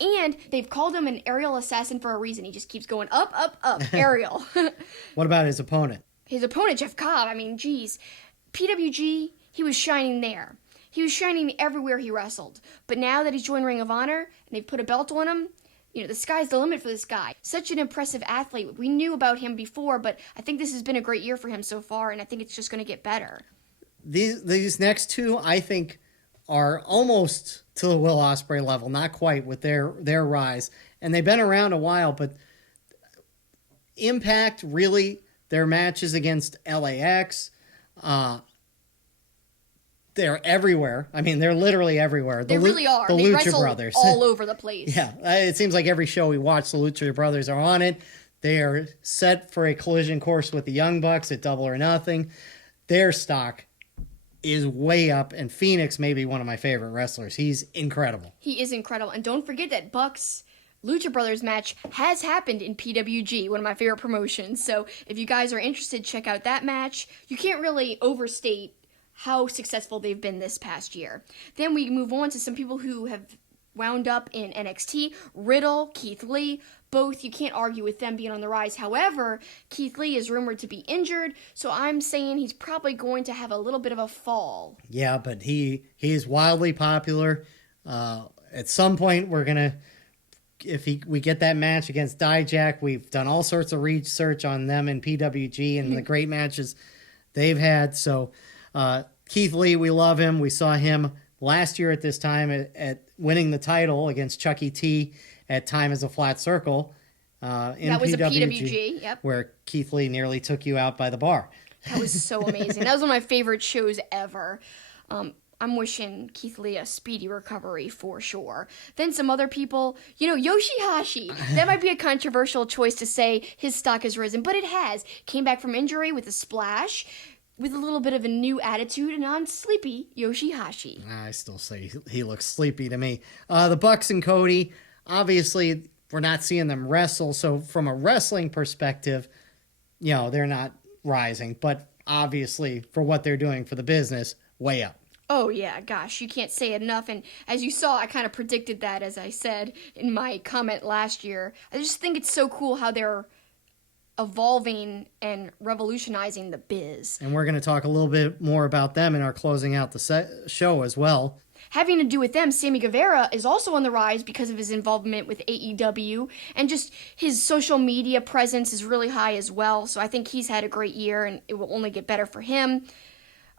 And they've called him an aerial assassin for a reason. He just keeps going up, up, up, aerial. What about his opponent? His opponent, Jeff Cobb, I mean, geez. PWG, he was shining there. He was shining everywhere he wrestled. But now that he's joined Ring of Honor and they've put a belt on him, the sky's the limit for this guy. Such an impressive athlete. We knew about him before, but I think this has been a great year for him so far, and I think it's just going to get better. These next two, I think, are almost to the Will Ospreay level, not quite with their rise. And they've been around a while, but Impact, really, their matches against LAX, they're everywhere. I mean, they're literally everywhere. They really are. The they Lucha wrestle Brothers. all over the place. Yeah, it seems like every show we watch, the Lucha Brothers are on it. They are set for a collision course with the Young Bucks at Double or Nothing. Their stock is way up, and Phoenix may be one of my favorite wrestlers. He's incredible. He is incredible. And don't forget that Bucks Lucha Brothers match has happened in PWG, one of my favorite promotions. So if you guys are interested, check out that match. You can't really overstate how successful they've been this past year. Then we move on to some people who have wound up in NXT. Riddle, Keith Lee, both, you can't argue with them being on the rise. However, Keith Lee is rumored to be injured, so I'm saying he's probably going to have a little bit of a fall. Yeah, but he is wildly popular. At some point, we're going to, if we get that match against Dijak, we've done all sorts of research on them and PWG and the great matches they've had. So Keith Lee, we love him. We saw him last year at this time at winning the title against Chucky T at Time as a Flat Circle. That was a PWG, yep. Where Keith Lee nearly took you out by the bar. That was so amazing. That was one of my favorite shows ever. I'm wishing Keith Lee a speedy recovery for sure. Then some other people, Yoshihashi. That might be a controversial choice to say his stock has risen, but it has. Came back from injury with a splash, with a little bit of a new attitude, and on sleepy Yoshihashi. I still say he looks sleepy to me. The Bucks and Cody, obviously we're not seeing them wrestle, so from a wrestling perspective, they're not rising, but obviously for what they're doing for the business, way up. Oh, yeah, gosh, you can't say it enough. And as you saw, I kind of predicted that, as I said in my comment last year. I just think it's so cool how they're evolving and revolutionizing the biz. And we're going to talk a little bit more about them in our closing out the show as well. Having to do with them, Sammy Guevara is also on the rise because of his involvement with AEW, and just his social media presence is really high as well. So I think he's had a great year, and it will only get better for him.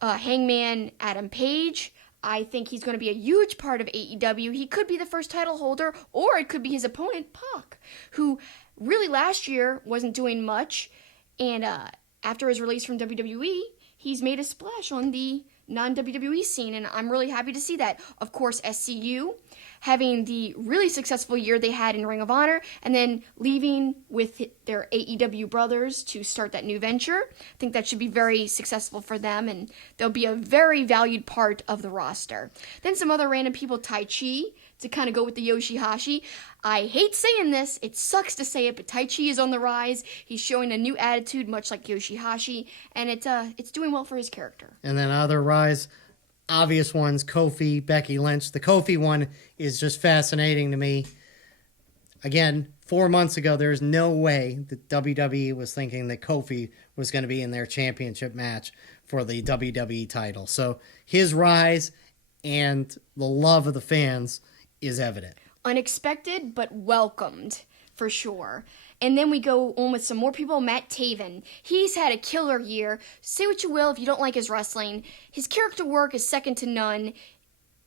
Hangman Adam Page, I think he's going to be a huge part of AEW. He could be the first title holder, or it could be his opponent, Pac, who really last year wasn't doing much, and after his release from WWE, he's made a splash on the non-WWE scene, and I'm really happy to see that. Of course, SCU, having the really successful year they had in Ring of Honor, and then leaving with their AEW brothers to start that new venture. I think that should be very successful for them, and they'll be a very valued part of the roster. Then some other random people, Tai Chi, to kind of go with the Yoshihashi. I hate saying this, it sucks to say it, but Tai Chi is on the rise. He's showing a new attitude, much like Yoshihashi, and it's doing well for his character. And then other rise, obvious ones, Kofi, Becky Lynch. The Kofi one is just fascinating to me. Again, 4 months ago, there's no way that WWE was thinking that Kofi was going to be in their championship match for the WWE title. So his rise and the love of the fans is evident. Unexpected, but welcomed, for sure. And then we go on with some more people. Matt Taven. He's had a killer year. Say what you will if you don't like his wrestling. His character work is second to none.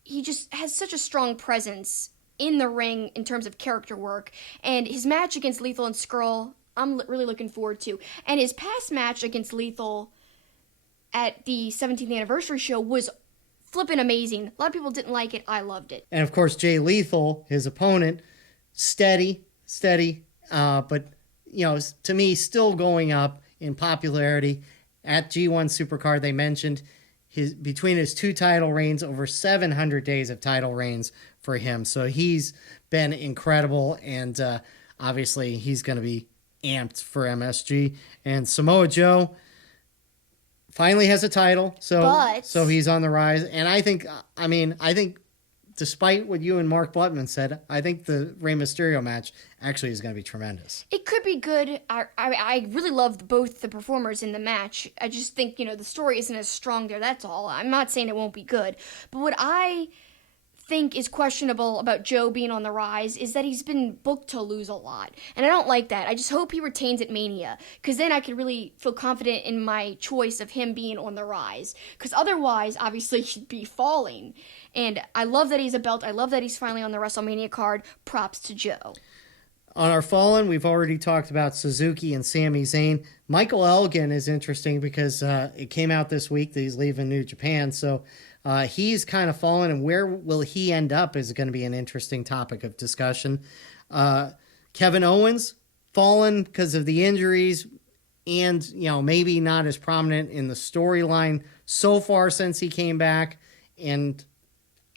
He just has such a strong presence in the ring in terms of character work. And his match against Lethal and Skrull, I'm really looking forward to. And his past match against Lethal at the 17th anniversary show was flippin' amazing. A lot of people didn't like it. I loved it. And of course, Jay Lethal, his opponent, steady, but to me, still going up in popularity. At G1 Supercard, they mentioned between his 2 title reigns, over 700 days of title reigns for him. So he's been incredible, and obviously he's going to be amped for MSG. And Samoa Joe finally has a title, so he's on the rise. And I think despite what you and Mark Blutman said, I think the Rey Mysterio match actually is going to be tremendous. It could be good. I really loved both the performers in the match. I just think, the story isn't as strong there, that's all. I'm not saying it won't be good. But what I think is questionable about Joe being on the rise is that he's been booked to lose a lot. And I don't like that. I just hope he retains at Mania, because then I could really feel confident in my choice of him being on the rise. Because otherwise, obviously, he'd be falling. And I love that he's a belt. I love that he's finally on the WrestleMania card. Props to Joe. On our Fallen, we've already talked about Suzuki and Sami Zayn. Michael Elgin is interesting because it came out this week that he's leaving New Japan. So he's kind of fallen, and where will he end up is going to be an interesting topic of discussion. Kevin Owens, fallen because of the injuries and, maybe not as prominent in the storyline so far since he came back. And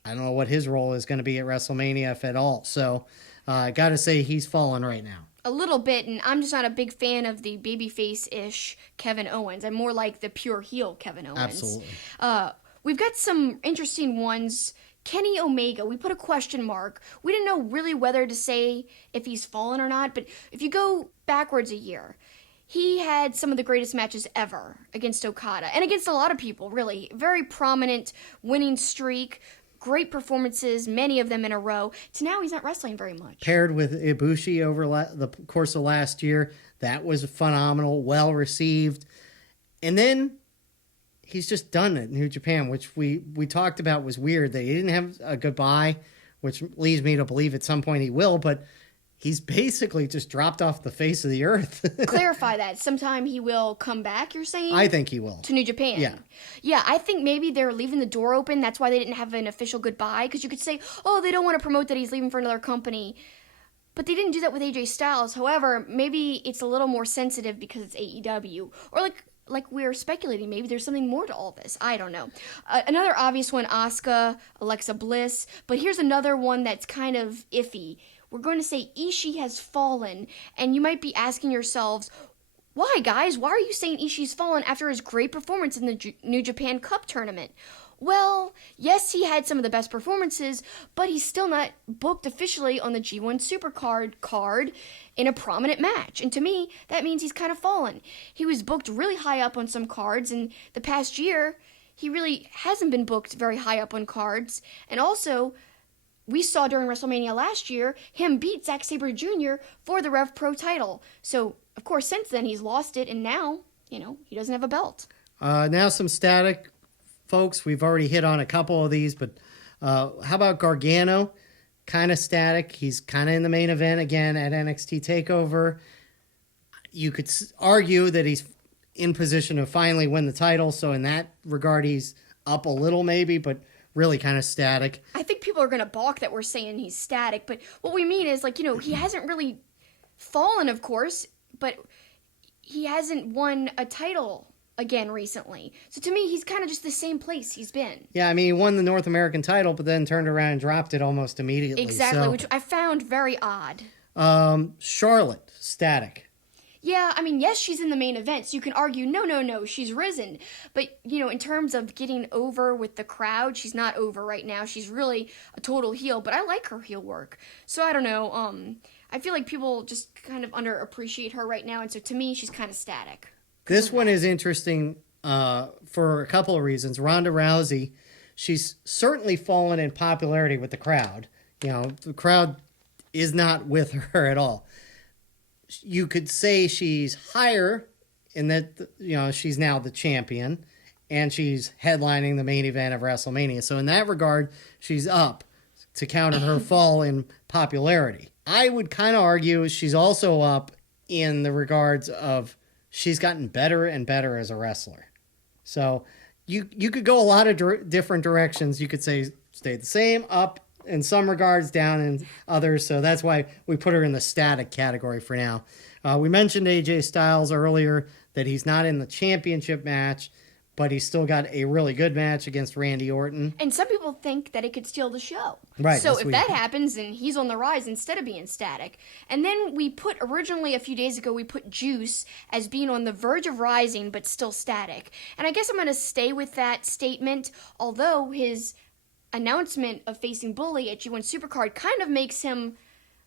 I don't know what his role is going to be at WrestleMania, if at all. So I got to say he's fallen right now. A little bit, and I'm just not a big fan of the babyface-ish Kevin Owens. I'm more like the pure heel Kevin Owens. Absolutely. We've got some interesting ones Kenny Omega, we put a question mark. We didn't know really whether to say if he's fallen or not, but if you go backwards a year, he had some of the greatest matches ever against Okada and against a lot of people, really. Very prominent winning streak, great performances, many of them in a row. To now, he's not wrestling very much. Paired with Ibushi over the course of last year, that was phenomenal, well received. And then he's just done it in New Japan, which we talked about was weird. That he didn't have a goodbye, which leads me to believe at some point he will, but he's basically just dropped off the face of the earth. Clarify that. Sometime he will come back, you're saying? I think he will. To New Japan. Yeah. Yeah, I think maybe they're leaving the door open. That's why they didn't have an official goodbye. Because you could say, oh, they don't want to promote that he's leaving for another company. But they didn't do that with AJ Styles. However, maybe it's a little more sensitive because it's AEW. Or like we're speculating, maybe there's something more to all this. I don't know. Another obvious one, Asuka, Alexa Bliss. But here's another one that's kind of iffy. We're going to say Ishii has fallen, and you might be asking yourselves, why, guys? Why are you saying Ishii's fallen after his great performance in the New Japan Cup tournament? Well, yes, he had some of the best performances, but he's still not booked officially on the G1 Supercard card in a prominent match. And to me, that means he's kind of fallen. He was booked really high up on some cards, and the past year, he really hasn't been booked very high up on cards. And also, we saw during WrestleMania last year him beat Zack Sabre Jr. for the Rev Pro title. So, of course, since then he's lost it, and now, he doesn't have a belt. Now some static, folks. We've already hit on a couple of these, but how about Gargano? Kind of static. He's kind of in the main event again at NXT TakeOver. You could argue that he's in position to finally win the title, so in that regard he's up a little maybe, but really kind of static. I think people are going to balk that we're saying he's static, but what we mean is, he hasn't really fallen, of course, but he hasn't won a title again recently. So to me, he's kind of just the same place he's been. Yeah, I mean, he won the North American title, but then turned around and dropped it almost immediately. Exactly, which I found very odd. Charlotte, static. Yeah, I mean, yes, she's in the main event, so you can argue, no, she's risen. But, in terms of getting over with the crowd, she's not over right now. She's really a total heel, but I like her heel work. So, I don't know, I feel like people just kind of underappreciate her right now, and so to me, she's kind of static. This one is interesting for a couple of reasons. Ronda Rousey, she's certainly fallen in popularity with the crowd. The crowd is not with her at all. You could say she's higher in that, she's now the champion and she's headlining the main event of WrestleMania. So in that regard, she's up to counter her fall in popularity. I would kind of argue she's also up in the regards of she's gotten better and better as a wrestler. So you could go a lot of different directions. You could say stay the same, up in some regards, down in others. So that's why we put her in the static category for now. We mentioned AJ Styles earlier, that he's not in the championship match, but he's still got a really good match against Randy Orton. And some people think that it could steal the show. Right. So if that happens, then he's on the rise instead of being static. And then we put, originally a few days ago, we put Juice as being on the verge of rising, but still static. And I guess I'm going to stay with that statement, although his announcement of facing Bully at G1 Supercard kind of makes him,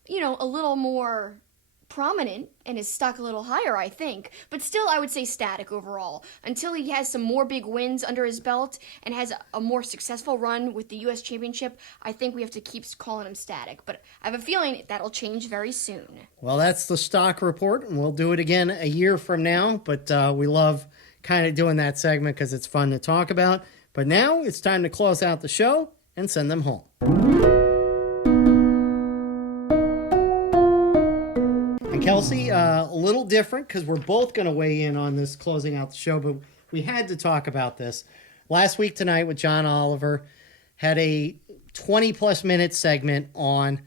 a little more prominent and his stock a little higher, I think. But still, I would say static overall. Until he has some more big wins under his belt and has a more successful run with the U.S. Championship, I think we have to keep calling him static. But I have a feeling that'll change very soon. Well, that's the stock report, and we'll do it again a year from now. But we love kind of doing that segment because it's fun to talk about. But now it's time to close out the show and send them home. And Kelsi, a little different because we're both going to weigh in on this closing out the show, but we had to talk about this. Last week tonight with John Oliver, had a 20-plus minute segment on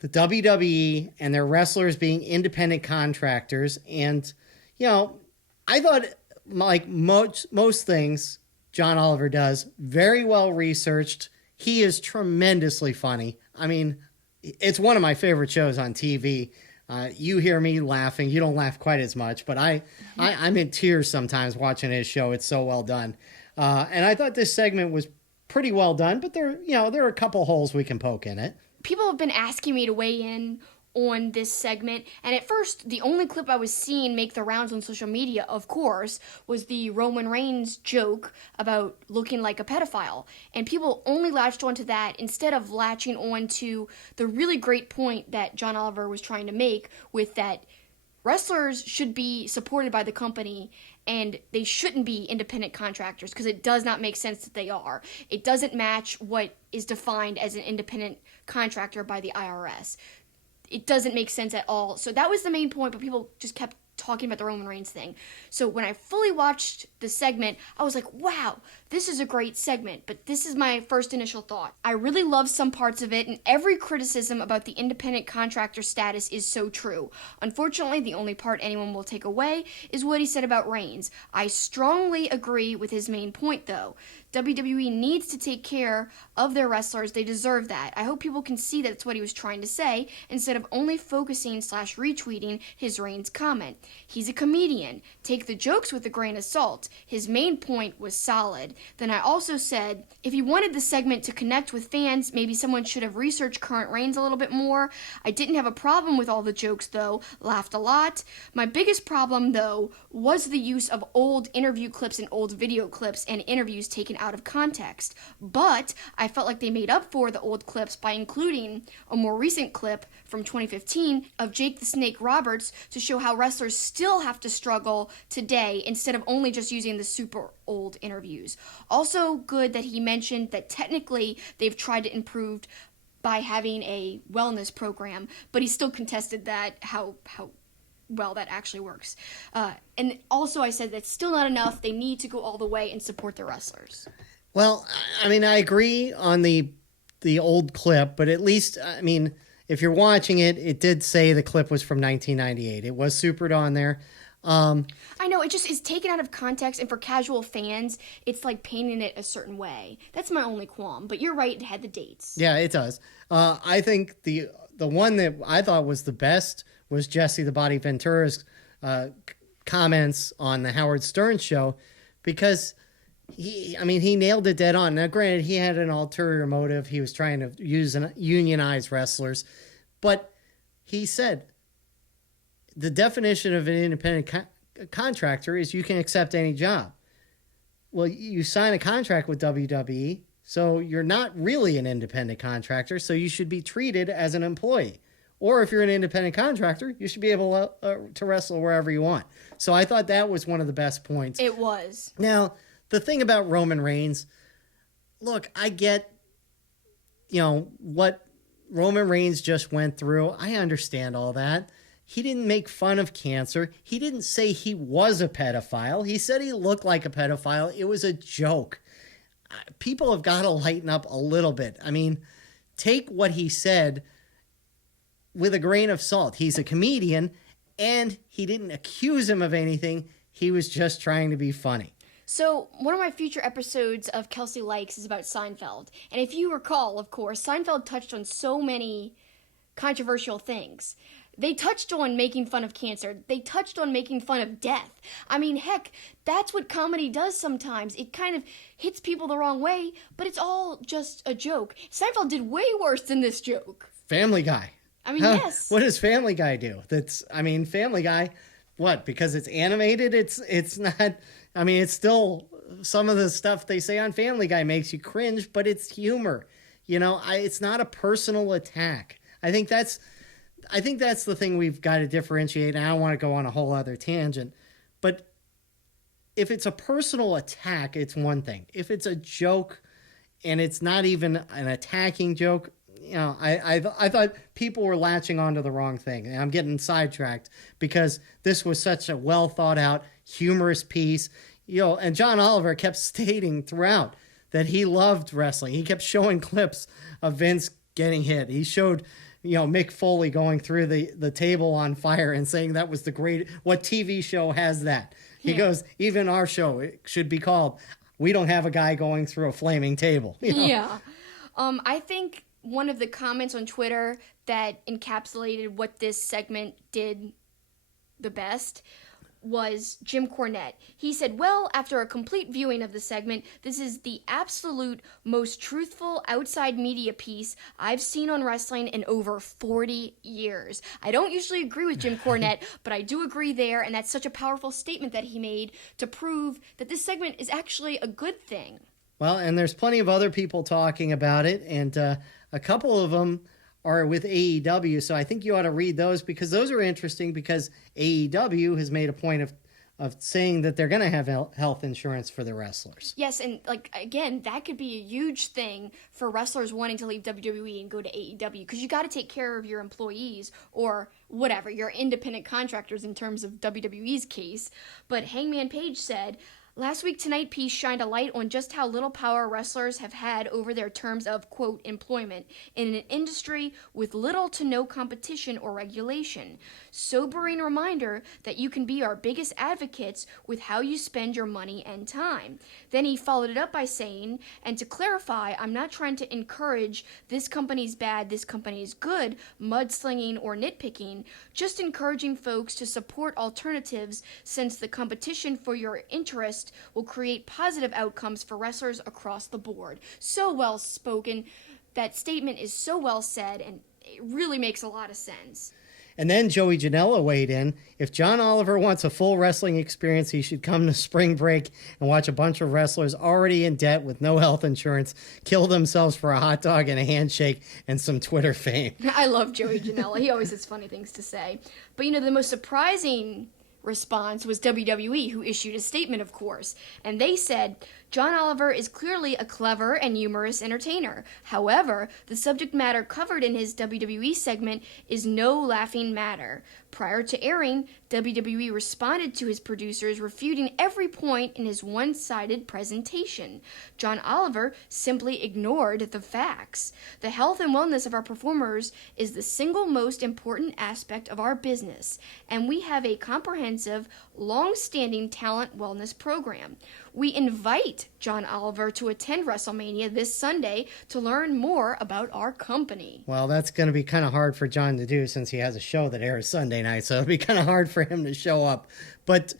the WWE and their wrestlers being independent contractors. And, I thought, like most things John Oliver does, very well researched. He is tremendously funny. I mean, it's one of my favorite shows on TV. You hear me laughing. You don't laugh quite as much, but I'm in tears sometimes watching his show. It's so well done. And I thought this segment was pretty well done, but there are a couple holes we can poke in it. People have been asking me to weigh in on this segment, and at first the only clip I was seeing make the rounds on social media, of course, was the Roman Reigns joke about looking like a pedophile, and people only latched onto that instead of latching on to the really great point that John Oliver was trying to make with that wrestlers should be supported by the company and they shouldn't be independent contractors, because it does not make sense that they are. It doesn't match what is defined as an independent contractor by the IRS. It doesn't make sense at all. So that was the main point, but people just kept talking about the Roman Reigns thing. So when I fully watched the segment, I was like, wow, this is a great segment, but this is my first initial thought. I really love some parts of it, and every criticism about the independent contractor status is so true. Unfortunately, the only part anyone will take away is what he said about Reigns. I strongly agree with his main point, though. WWE needs to take care of their wrestlers. They deserve that. I hope people can see that's what he was trying to say, instead of only focusing / retweeting his Reigns comment. He's a comedian. Take the jokes with a grain of salt. His main point was solid. Then I also said, if he wanted the segment to connect with fans, maybe someone should have researched current Reigns a little bit more. I didn't have a problem with all the jokes, though. Laughed a lot. My biggest problem, though, was the use of old interview clips and old video clips and interviews taken out of context. But I felt like they made up for the old clips by including a more recent clip from 2015 of Jake the Snake Roberts to show how wrestlers still have to struggle today instead of only just using the super old interviews. Also good that he mentioned that technically they've tried to improve by having a wellness program, but he still contested that, how well that actually works. And also I said that's still not enough. They need to go all the way and support the wrestlers. Well, I mean, I agree on the old clip, but at least, I mean, if you're watching it, it did say the clip was from 1998. It was supered on there. I know, it just is taken out of context, and for casual fans, it's like painting it a certain way. That's my only qualm, but you're right, it had the dates. Yeah, it does. I think the one that I thought was the best was Jesse the Body Ventura's comments on the Howard Stern show, because he nailed it dead on. Now, granted, he had an ulterior motive. He was trying to unionize wrestlers, but he said the definition of an independent contractor is you can accept any job. Well, you sign a contract with WWE, so you're not really an independent contractor, so you should be treated as an employee. Or if you're an independent contractor, you should be able to wrestle wherever you want. So I thought that was one of the best points. It was. Now, the thing about Roman Reigns, look, I get, what Roman Reigns just went through. I understand all that. He didn't make fun of cancer. He didn't say he was a pedophile. He said he looked like a pedophile. It was a joke. People have got to lighten up a little bit. I mean, take what he said with a grain of salt. He's a comedian, and he didn't accuse him of anything. He was just trying to be funny. So, one of my future episodes of Kelsey Likes is about Seinfeld. And if you recall, of course, Seinfeld touched on so many controversial things. They touched on making fun of cancer. They touched on making fun of death. I mean, heck, that's what comedy does sometimes. It kind of hits people the wrong way, but it's all just a joke. Seinfeld did way worse than this joke. Family Guy. I mean, yes. What does Family Guy do? Family Guy, what? Because it's animated, it's not, it's still, some of the stuff they say on Family Guy makes you cringe, but it's humor. It's not a personal attack. I think that's the thing we've got to differentiate, and I don't want to go on a whole other tangent, but if it's a personal attack, it's one thing. If it's a joke and it's not even an attacking joke, I thought people were latching onto the wrong thing, and I'm getting sidetracked because this was such a well thought out, humorous piece, and John Oliver kept stating throughout that he loved wrestling. He kept showing clips of Vince getting hit. He showed Mick Foley going through the table on fire and saying that was what TV show has that? He goes, even our show, it should be called, We Don't Have a Guy Going Through a Flaming Table. Yeah. I think one of the comments on Twitter that encapsulated what this segment did the best was Jim Cornette. He said, well, after a complete viewing of the segment, this is the absolute most truthful outside media piece I've seen on wrestling in over 40 years. I don't usually agree with Jim Cornette, but I do agree there, and that's such a powerful statement that he made to prove that this segment is actually a good thing. Well, and there's plenty of other people talking about it, and a couple of them are with AEW, so I think you ought to read those because those are interesting because AEW has made a point of saying that they're going to have health insurance for the wrestlers. Yes, and again, that could be a huge thing for wrestlers wanting to leave WWE and go to AEW because you got to take care of your employees or whatever, your independent contractors in terms of WWE's case. But Hangman Page said, last week Tonight piece shined a light on just how little power wrestlers have had over their terms of, quote, employment in an industry with little to no competition or regulation. Sobering reminder that you can be our biggest advocates with how you spend your money and time. Then he followed it up by saying, and to clarify, I'm not trying to encourage this company's bad, this company's good, mudslinging or nitpicking, just encouraging folks to support alternatives since the competition for your interest will create positive outcomes for wrestlers across the board. So well spoken. That statement is so well said, and it really makes a lot of sense. And then Joey Janela weighed in. If John Oliver wants a full wrestling experience, he should come to spring break and watch a bunch of wrestlers already in debt with no health insurance kill themselves for a hot dog and a handshake and some Twitter fame. I love Joey Janela. He always has funny things to say. But, the most surprising response was WWE, who issued a statement, of course. And they said, John Oliver is clearly a clever and humorous entertainer. However, the subject matter covered in his WWE segment is no laughing matter. Prior to airing, WWE responded to his producers, refuting every point in his one-sided presentation. John Oliver simply ignored the facts. The health and wellness of our performers is the single most important aspect of our business, and we have a comprehensive, long-standing talent wellness program. We invite John Oliver to attend WrestleMania this Sunday to learn more about our company. Well, that's going to be kind of hard for John to do since he has a show that airs Sunday night, so it'll be kind of hard for him to show up. But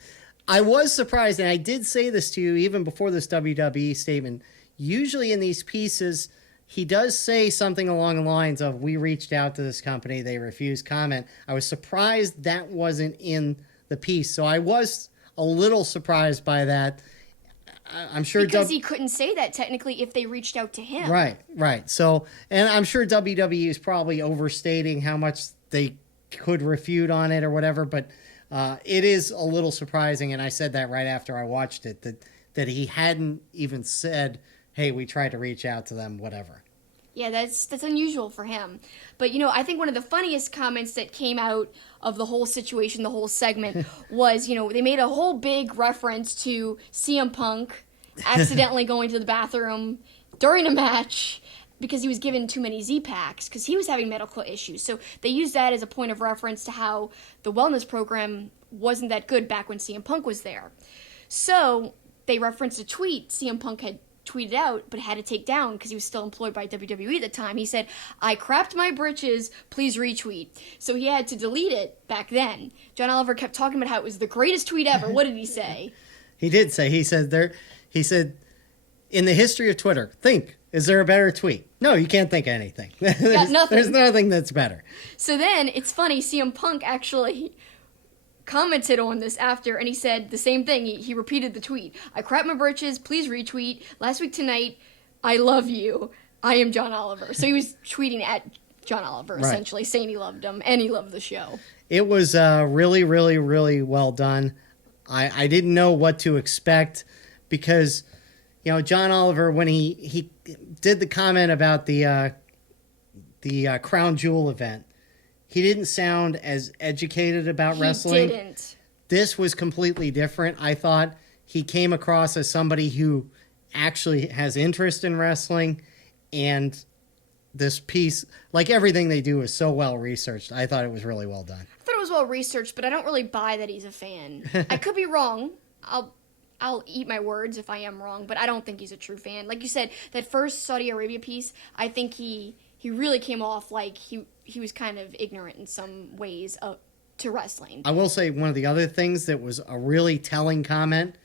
I was surprised, and I did say this to you even before this WWE statement. Usually in these pieces, he does say something along the lines of, we reached out to this company, they refused comment. I was surprised that wasn't in the piece, so I was a little surprised by that. I'm sure because he couldn't say that technically if they reached out to him. Right. So, and I'm sure WWE is probably overstating how much they could refute on it or whatever, but it is a little surprising, and I said that right after I watched it, that he hadn't even said, hey, we tried to reach out to them, whatever. Yeah, that's unusual for him. But, I think one of the funniest comments that came out of the whole situation, the whole segment, was, they made a whole big reference to CM Punk accidentally going to the bathroom during a match because he was given too many Z-Packs because he was having medical issues. So they used that as a point of reference to how the wellness program wasn't that good back when CM Punk was there. So they referenced a tweet CM Punk had tweeted out, but had to take down because he was still employed by WWE at the time. He said, I crapped my britches, please retweet. So he had to delete it back then. John Oliver kept talking about how it was the greatest tweet ever. What did he say? He did say, he said, in the history of Twitter, is there a better tweet? No, you can't think of anything. Got nothing. There's nothing that's better. So then, it's funny, CM Punk actually commented on this after, and he said the same thing. He repeated the tweet. I crap my britches, please retweet. Last week tonight, I love you. I am John Oliver. So he was tweeting at John Oliver, essentially, saying he loved him, and he loved the show. It was really, really, really well done. I didn't know what to expect because, John Oliver, when he did the comment about the Crown Jewel event, he didn't sound as educated about wrestling. He didn't. This was completely different. I thought he came across as somebody who actually has interest in wrestling, and this piece, like everything they do, is so well researched. I thought it was really well done. I thought it was well researched, but I don't really buy that he's a fan. I could be wrong. I'll eat my words if I am wrong, but I don't think he's a true fan. Like you said, that first Saudi Arabia piece, I think he really came off like he was kind of ignorant in some ways to wrestling. I will say one of the other things that was a really telling comment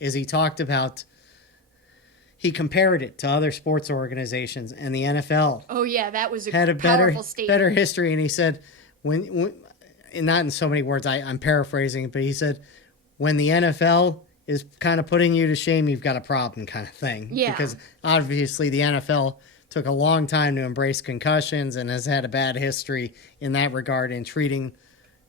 is he talked about, he compared it to other sports organizations, and the NFL. Oh yeah, that was had a powerful statement. better history, and he said, when and not in so many words, I'm paraphrasing, but he said, when the NFL is kind of putting you to shame, you've got a problem, kind of thing. Yeah. Because obviously the NFL took a long time to embrace concussions and has had a bad history in that regard in treating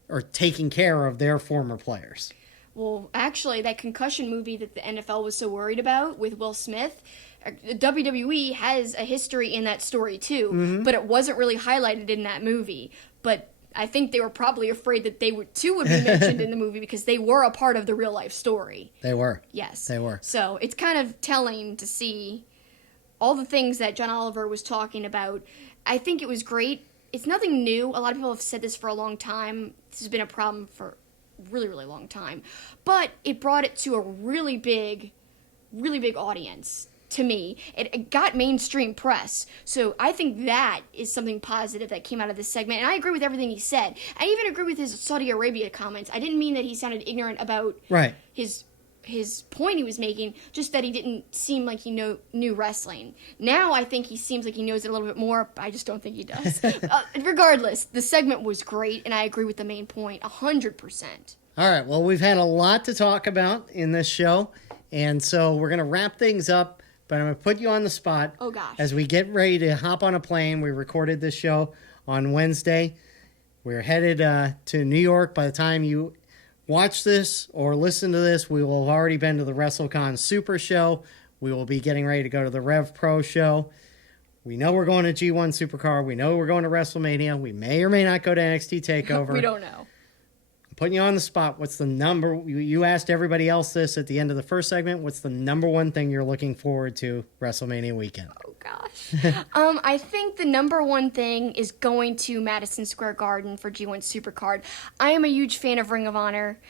or taking care of their former players. Well, actually, that concussion movie that the NFL was so worried about with Will Smith, WWE has a history in that story too, but it wasn't really highlighted in that movie. But I think they were probably afraid that they would be mentioned in the movie because they were a part of the real life story. They were. Yes. They were. So it's kind of telling to see all the things that John Oliver was talking about. I think it was great. It's nothing new. A lot of people have said this for a long time. This has been a problem for a really, really long time. But it brought it to a really big audience. To me, it got mainstream press. So I think that is something positive that came out of this segment. And I agree with everything he said. I even agree with his Saudi Arabia comments. I didn't mean that he sounded ignorant about his point he was making, just that he didn't seem like he knew wrestling. Now I think he seems like he knows it a little bit more, but I just don't think he does. Regardless, the segment was great, and I agree with the main point 100%. All right, well, we've had a lot to talk about in this show, and so we're going to wrap things up. But I'm going to put you on the spot. Oh, gosh. As we get ready to hop on a plane. We recorded this show on Wednesday. We're headed to New York. By the time you watch this or listen to this, we will have already been to the WrestleCon Super Show. We will be getting ready to go to the Rev Pro Show. We know we're going to G1 Supercard. We know we're going to WrestleMania. We may or may not go to NXT TakeOver. We don't know. Putting you on the spot, what's the number? You asked everybody else this at the end of the first segment. What's the number one thing you're looking forward to WrestleMania weekend? Oh, gosh. I think the number one thing is going to Madison Square Garden for G1 Supercard. I am a huge fan of Ring of Honor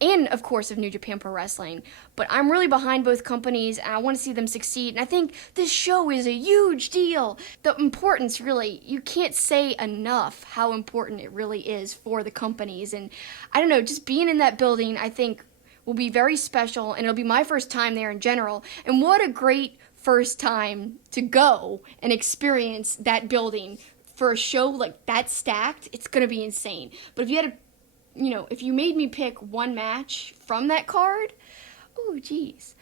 and, of course, of New Japan Pro Wrestling. But I'm really behind both companies, and I want to see them succeed. And I think this show is a huge deal. The importance, really, you can't say enough how important it really is for the companies. And I don't know, just being in that building, I think, will be very special, and it'll be my first time there in general. And what a great first time to go and experience that building for a show like that stacked. It's going to be insane. But if you had if you made me pick one match from that card, oh, geez.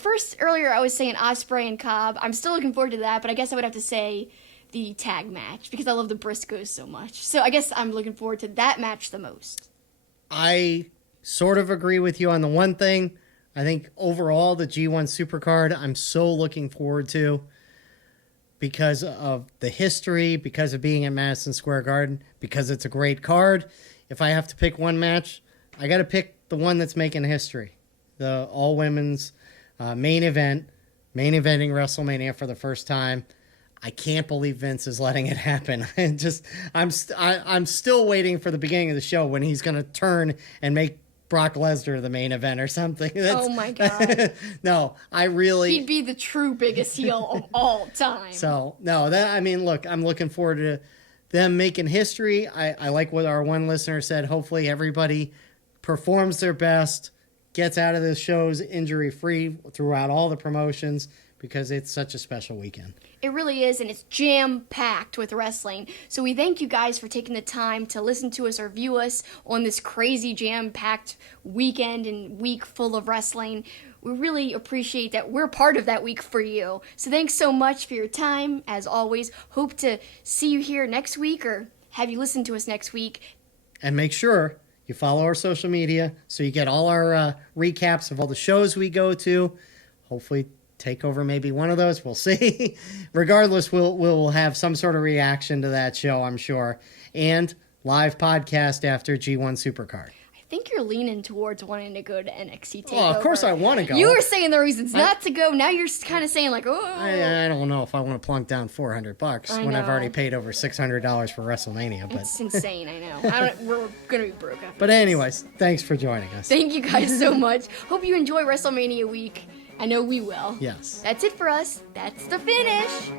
First, earlier I was saying Ospreay and Cobb. I'm still looking forward to that, but I guess I would have to say the tag match because I love the Briscoes so much. So I guess I'm looking forward to that match the most. I sort of agree with you on the one thing. I think overall the G1 Supercard I'm so looking forward to because of the history, because of being at Madison Square Garden, because it's a great card. If I have to pick one match, I got to pick the one that's making history. The all-women's main eventing WrestleMania for the first time. I can't believe Vince is letting it happen. I'm still waiting for the beginning of the show when he's going to turn and make Brock Lesnar the main event or something. Oh my God. No, he'd be the true biggest heel of all time. So, no, look, I'm looking forward to them making history. I like what our one listener said. Hopefully everybody performs their best, gets out of the shows injury-free throughout all the promotions because it's such a special weekend. It really is, and it's jam-packed with wrestling. So we thank you guys for taking the time to listen to us or view us on this crazy jam-packed weekend and week full of wrestling. We really appreciate that we're part of that week for you. So thanks so much for your time, as always. Hope to see you here next week or have you listen to us next week. And make sure you follow our social media so you get all our recaps of all the shows we go to. Hopefully Takeover may be one of those. We'll see. Regardless, we'll have some sort of reaction to that show, I'm sure. And live podcast after G1 Supercard. I think you're leaning towards wanting to go to NXT TakeOver. Oh, of course I want to go. You were saying the reasons not to go. Now you're kind of saying like, oh. I don't know if I want to plunk down $400 when I've already paid over $600 for WrestleMania. But it's insane, I know. We're going to be broke after But this. anyways, thanks for joining us. Thank you guys so much. Hope you enjoy WrestleMania week. I know we will. Yes. That's it for us. That's the finish.